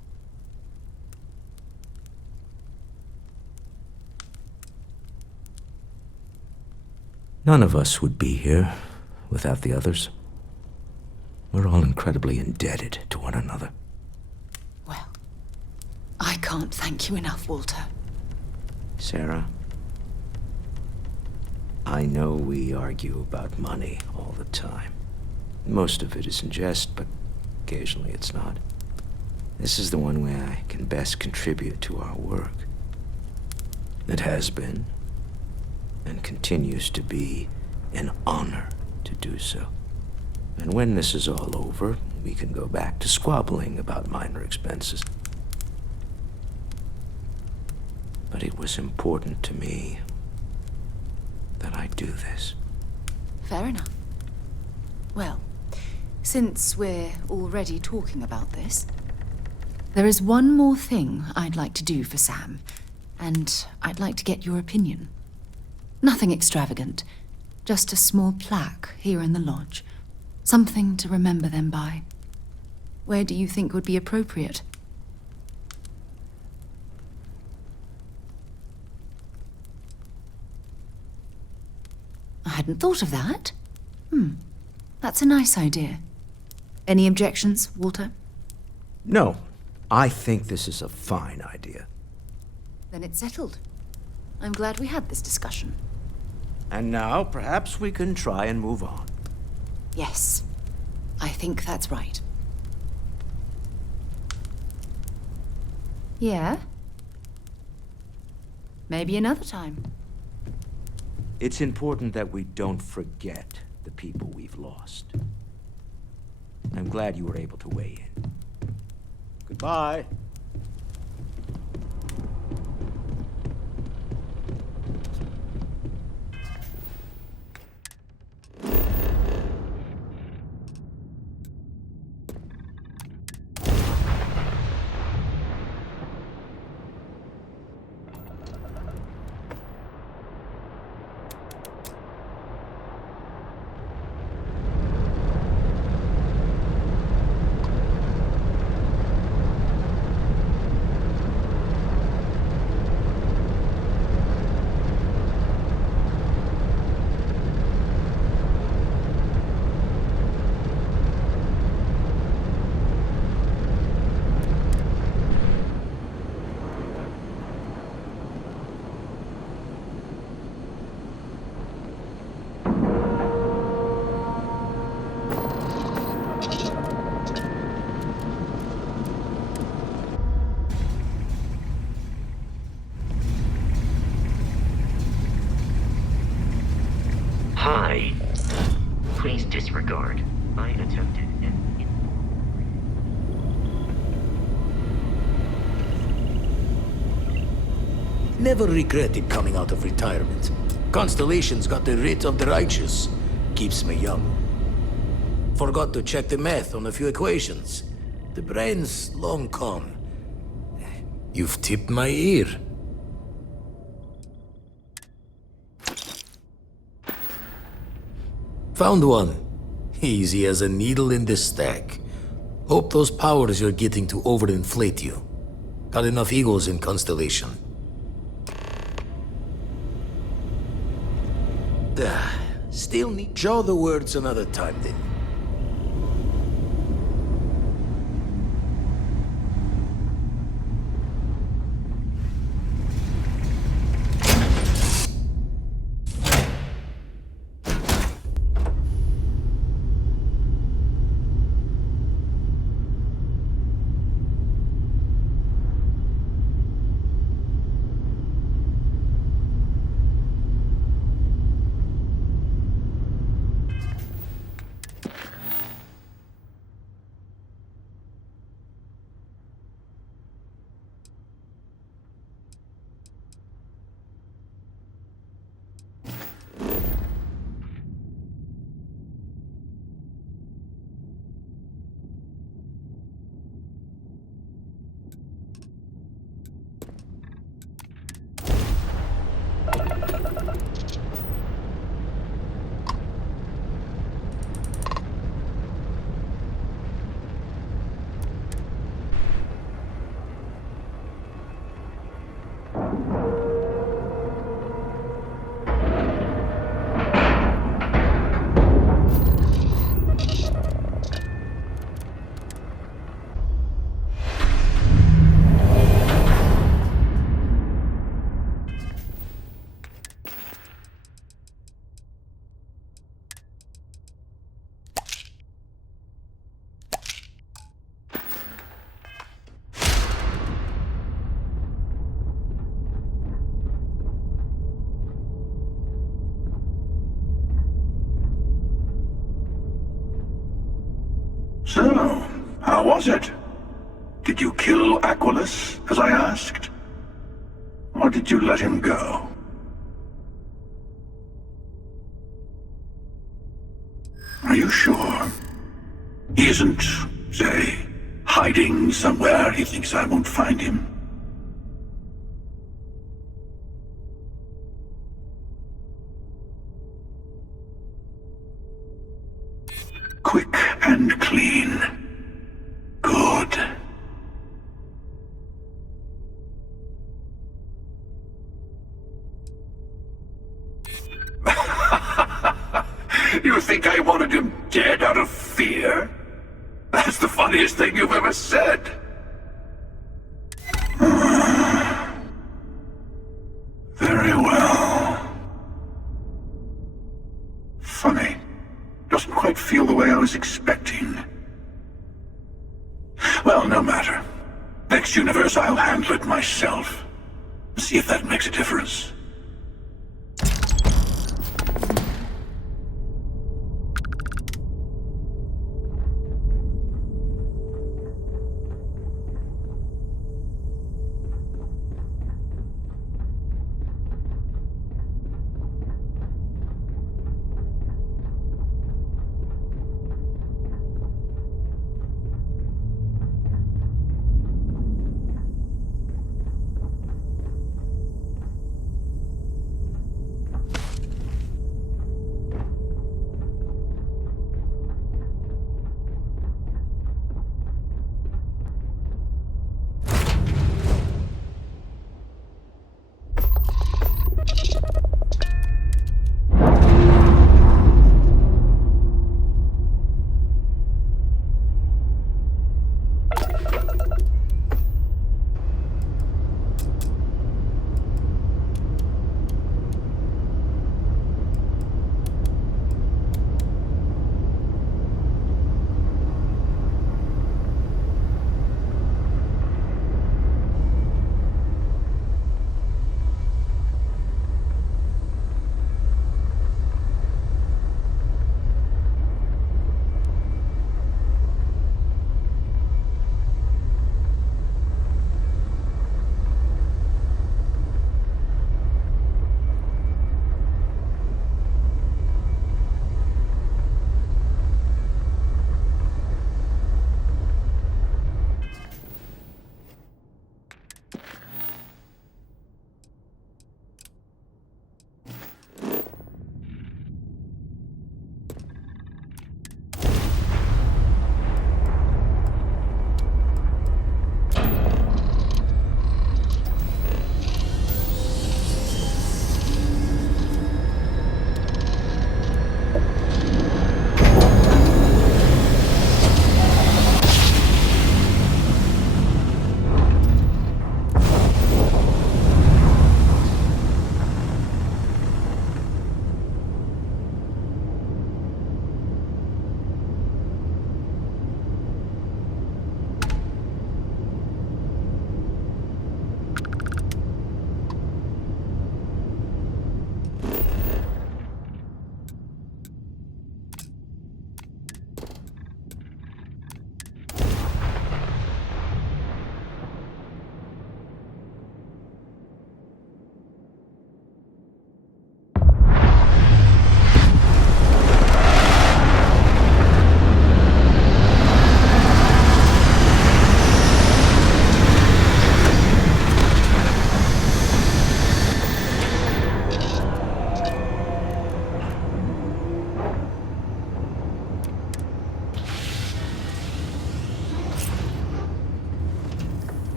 None of us would be here without the others. We're all incredibly indebted to one another. Well, I can't thank you enough, Walter. Sarah, I know we argue about money all the time. Most of it is in jest, but occasionally it's not. This is the one way I can best contribute to our work. It has been, and continues to be, an honor to do so. And when this is all over, we can go back to squabbling about minor expenses. But it was important to me that I do this. Fair enough. Well, since we're already talking about this, there is one more thing I'd like to do for Sam, and I'd like to get your opinion. Nothing extravagant, just a small plaque here in the lodge. Something to remember them by. Where do you think would be appropriate? I hadn't thought of that. That's a nice idea. Any objections, Walter? No, I think this is a fine idea. Then it's settled. I'm glad we had this discussion. And now, perhaps we can try and move on. Yes, I think that's right. Yeah? Maybe another time. It's important that we don't forget the people we've lost. I'm glad you were able to weigh in. Goodbye. Hi. Please disregard. I attempted an... Never regretted coming out of retirement. Constellation's got the writ of the righteous. Keeps me young. Forgot to check the math on a few equations. The brain's long gone. You've tipped my ear. Found one. Easy as a needle in the stack. Hope those powers you're getting to overinflate you. Got enough egos in Constellation. Still need... Jaw the words another time then. So, how was it? Did you kill Aquilus, as I asked? Or did you let him go? Are you sure? He isn't, say, hiding somewhere he thinks I won't find him? Quick and clean. Good. You think I wanted him dead out of fear? That's the funniest thing you've ever said. Very well. Funny. Doesn't quite feel the way I was expecting. Well, no matter. Next universe, I'll handle it myself. See if that makes a difference.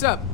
What's up?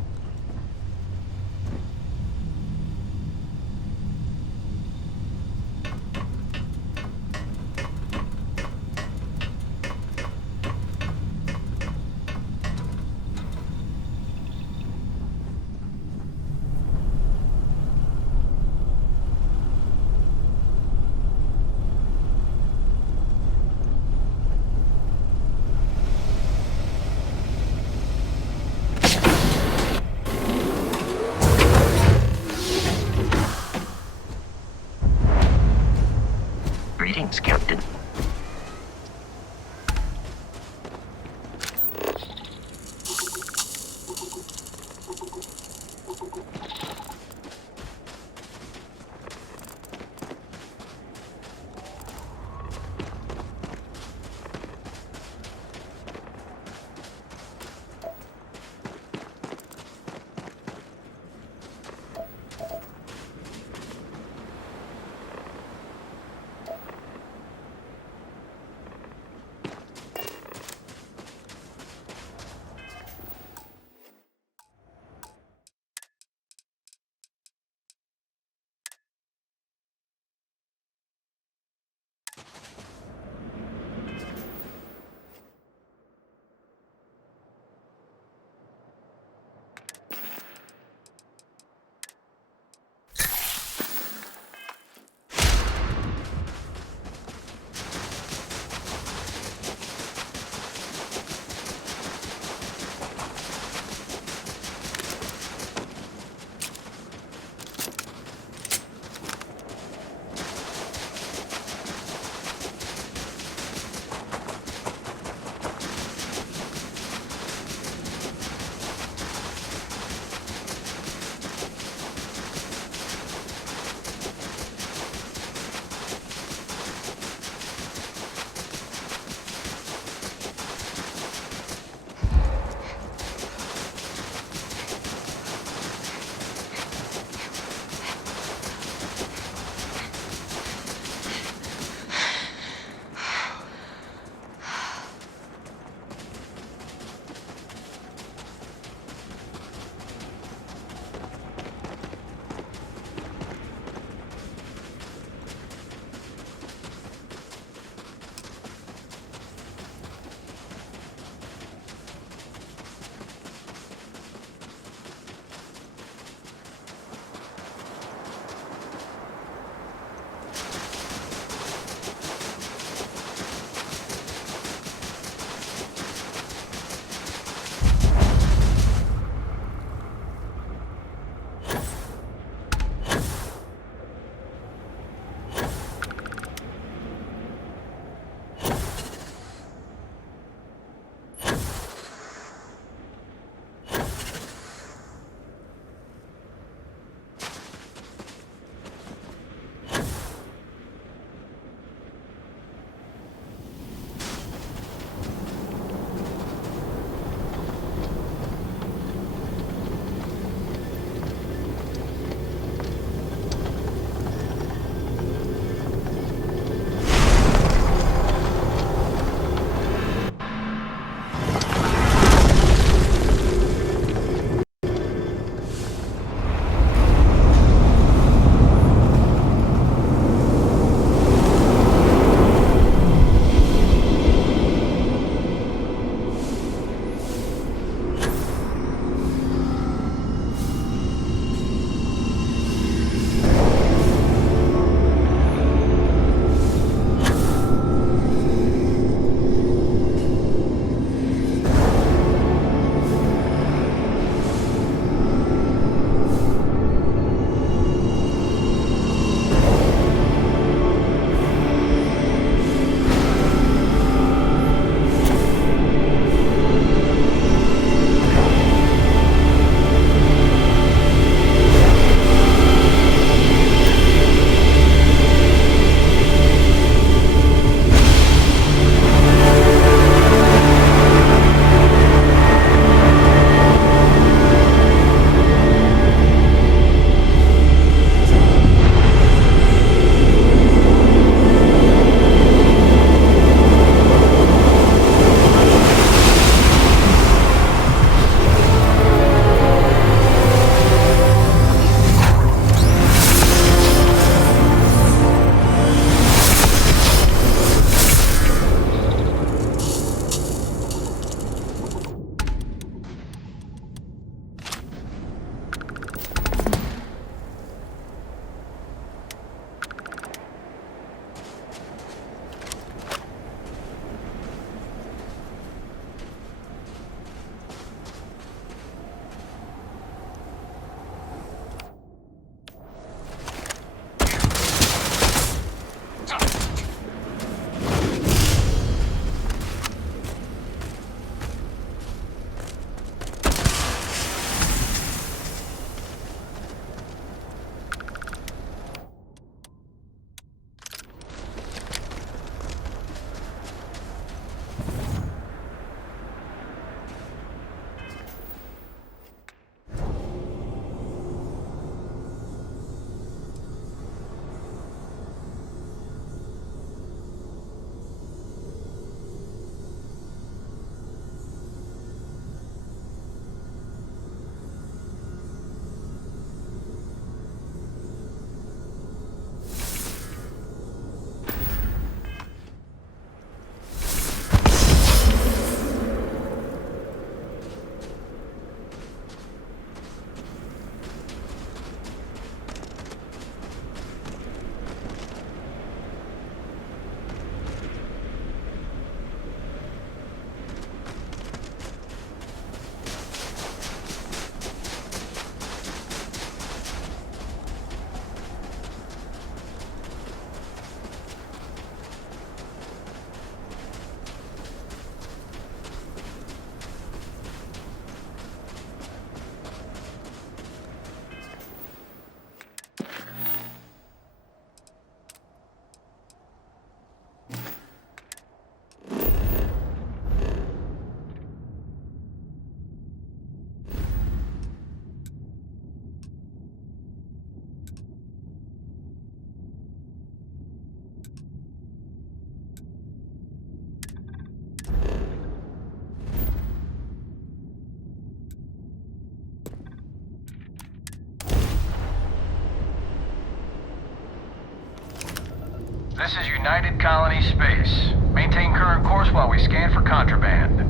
this is United Colony Space. Maintain current course while we scan for contraband.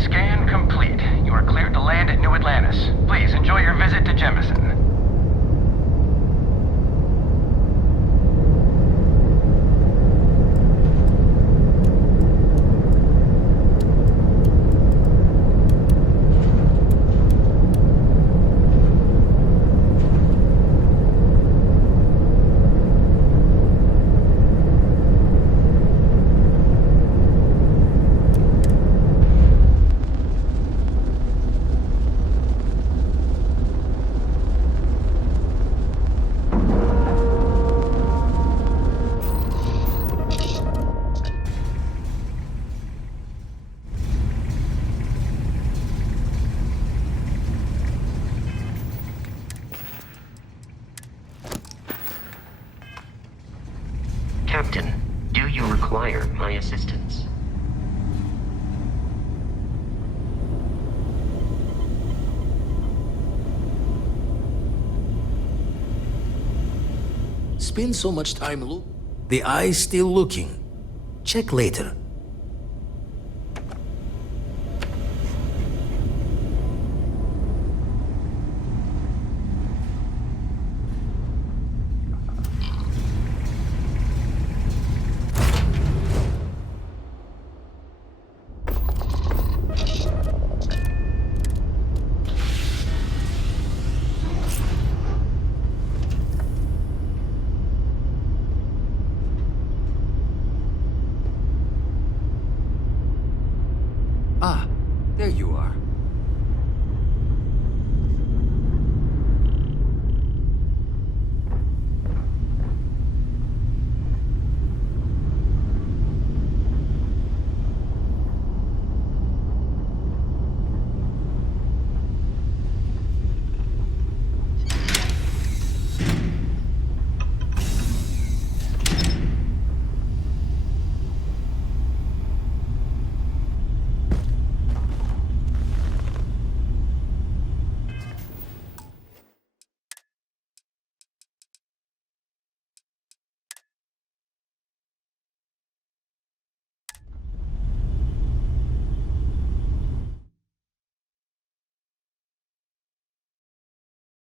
Scan complete. You are cleared to land at New Atlantis. Please enjoy your visit to Jemison. Captain, do you require my assistance? Spend so much time look. The eye's still looking. Check later. Ah, there you are.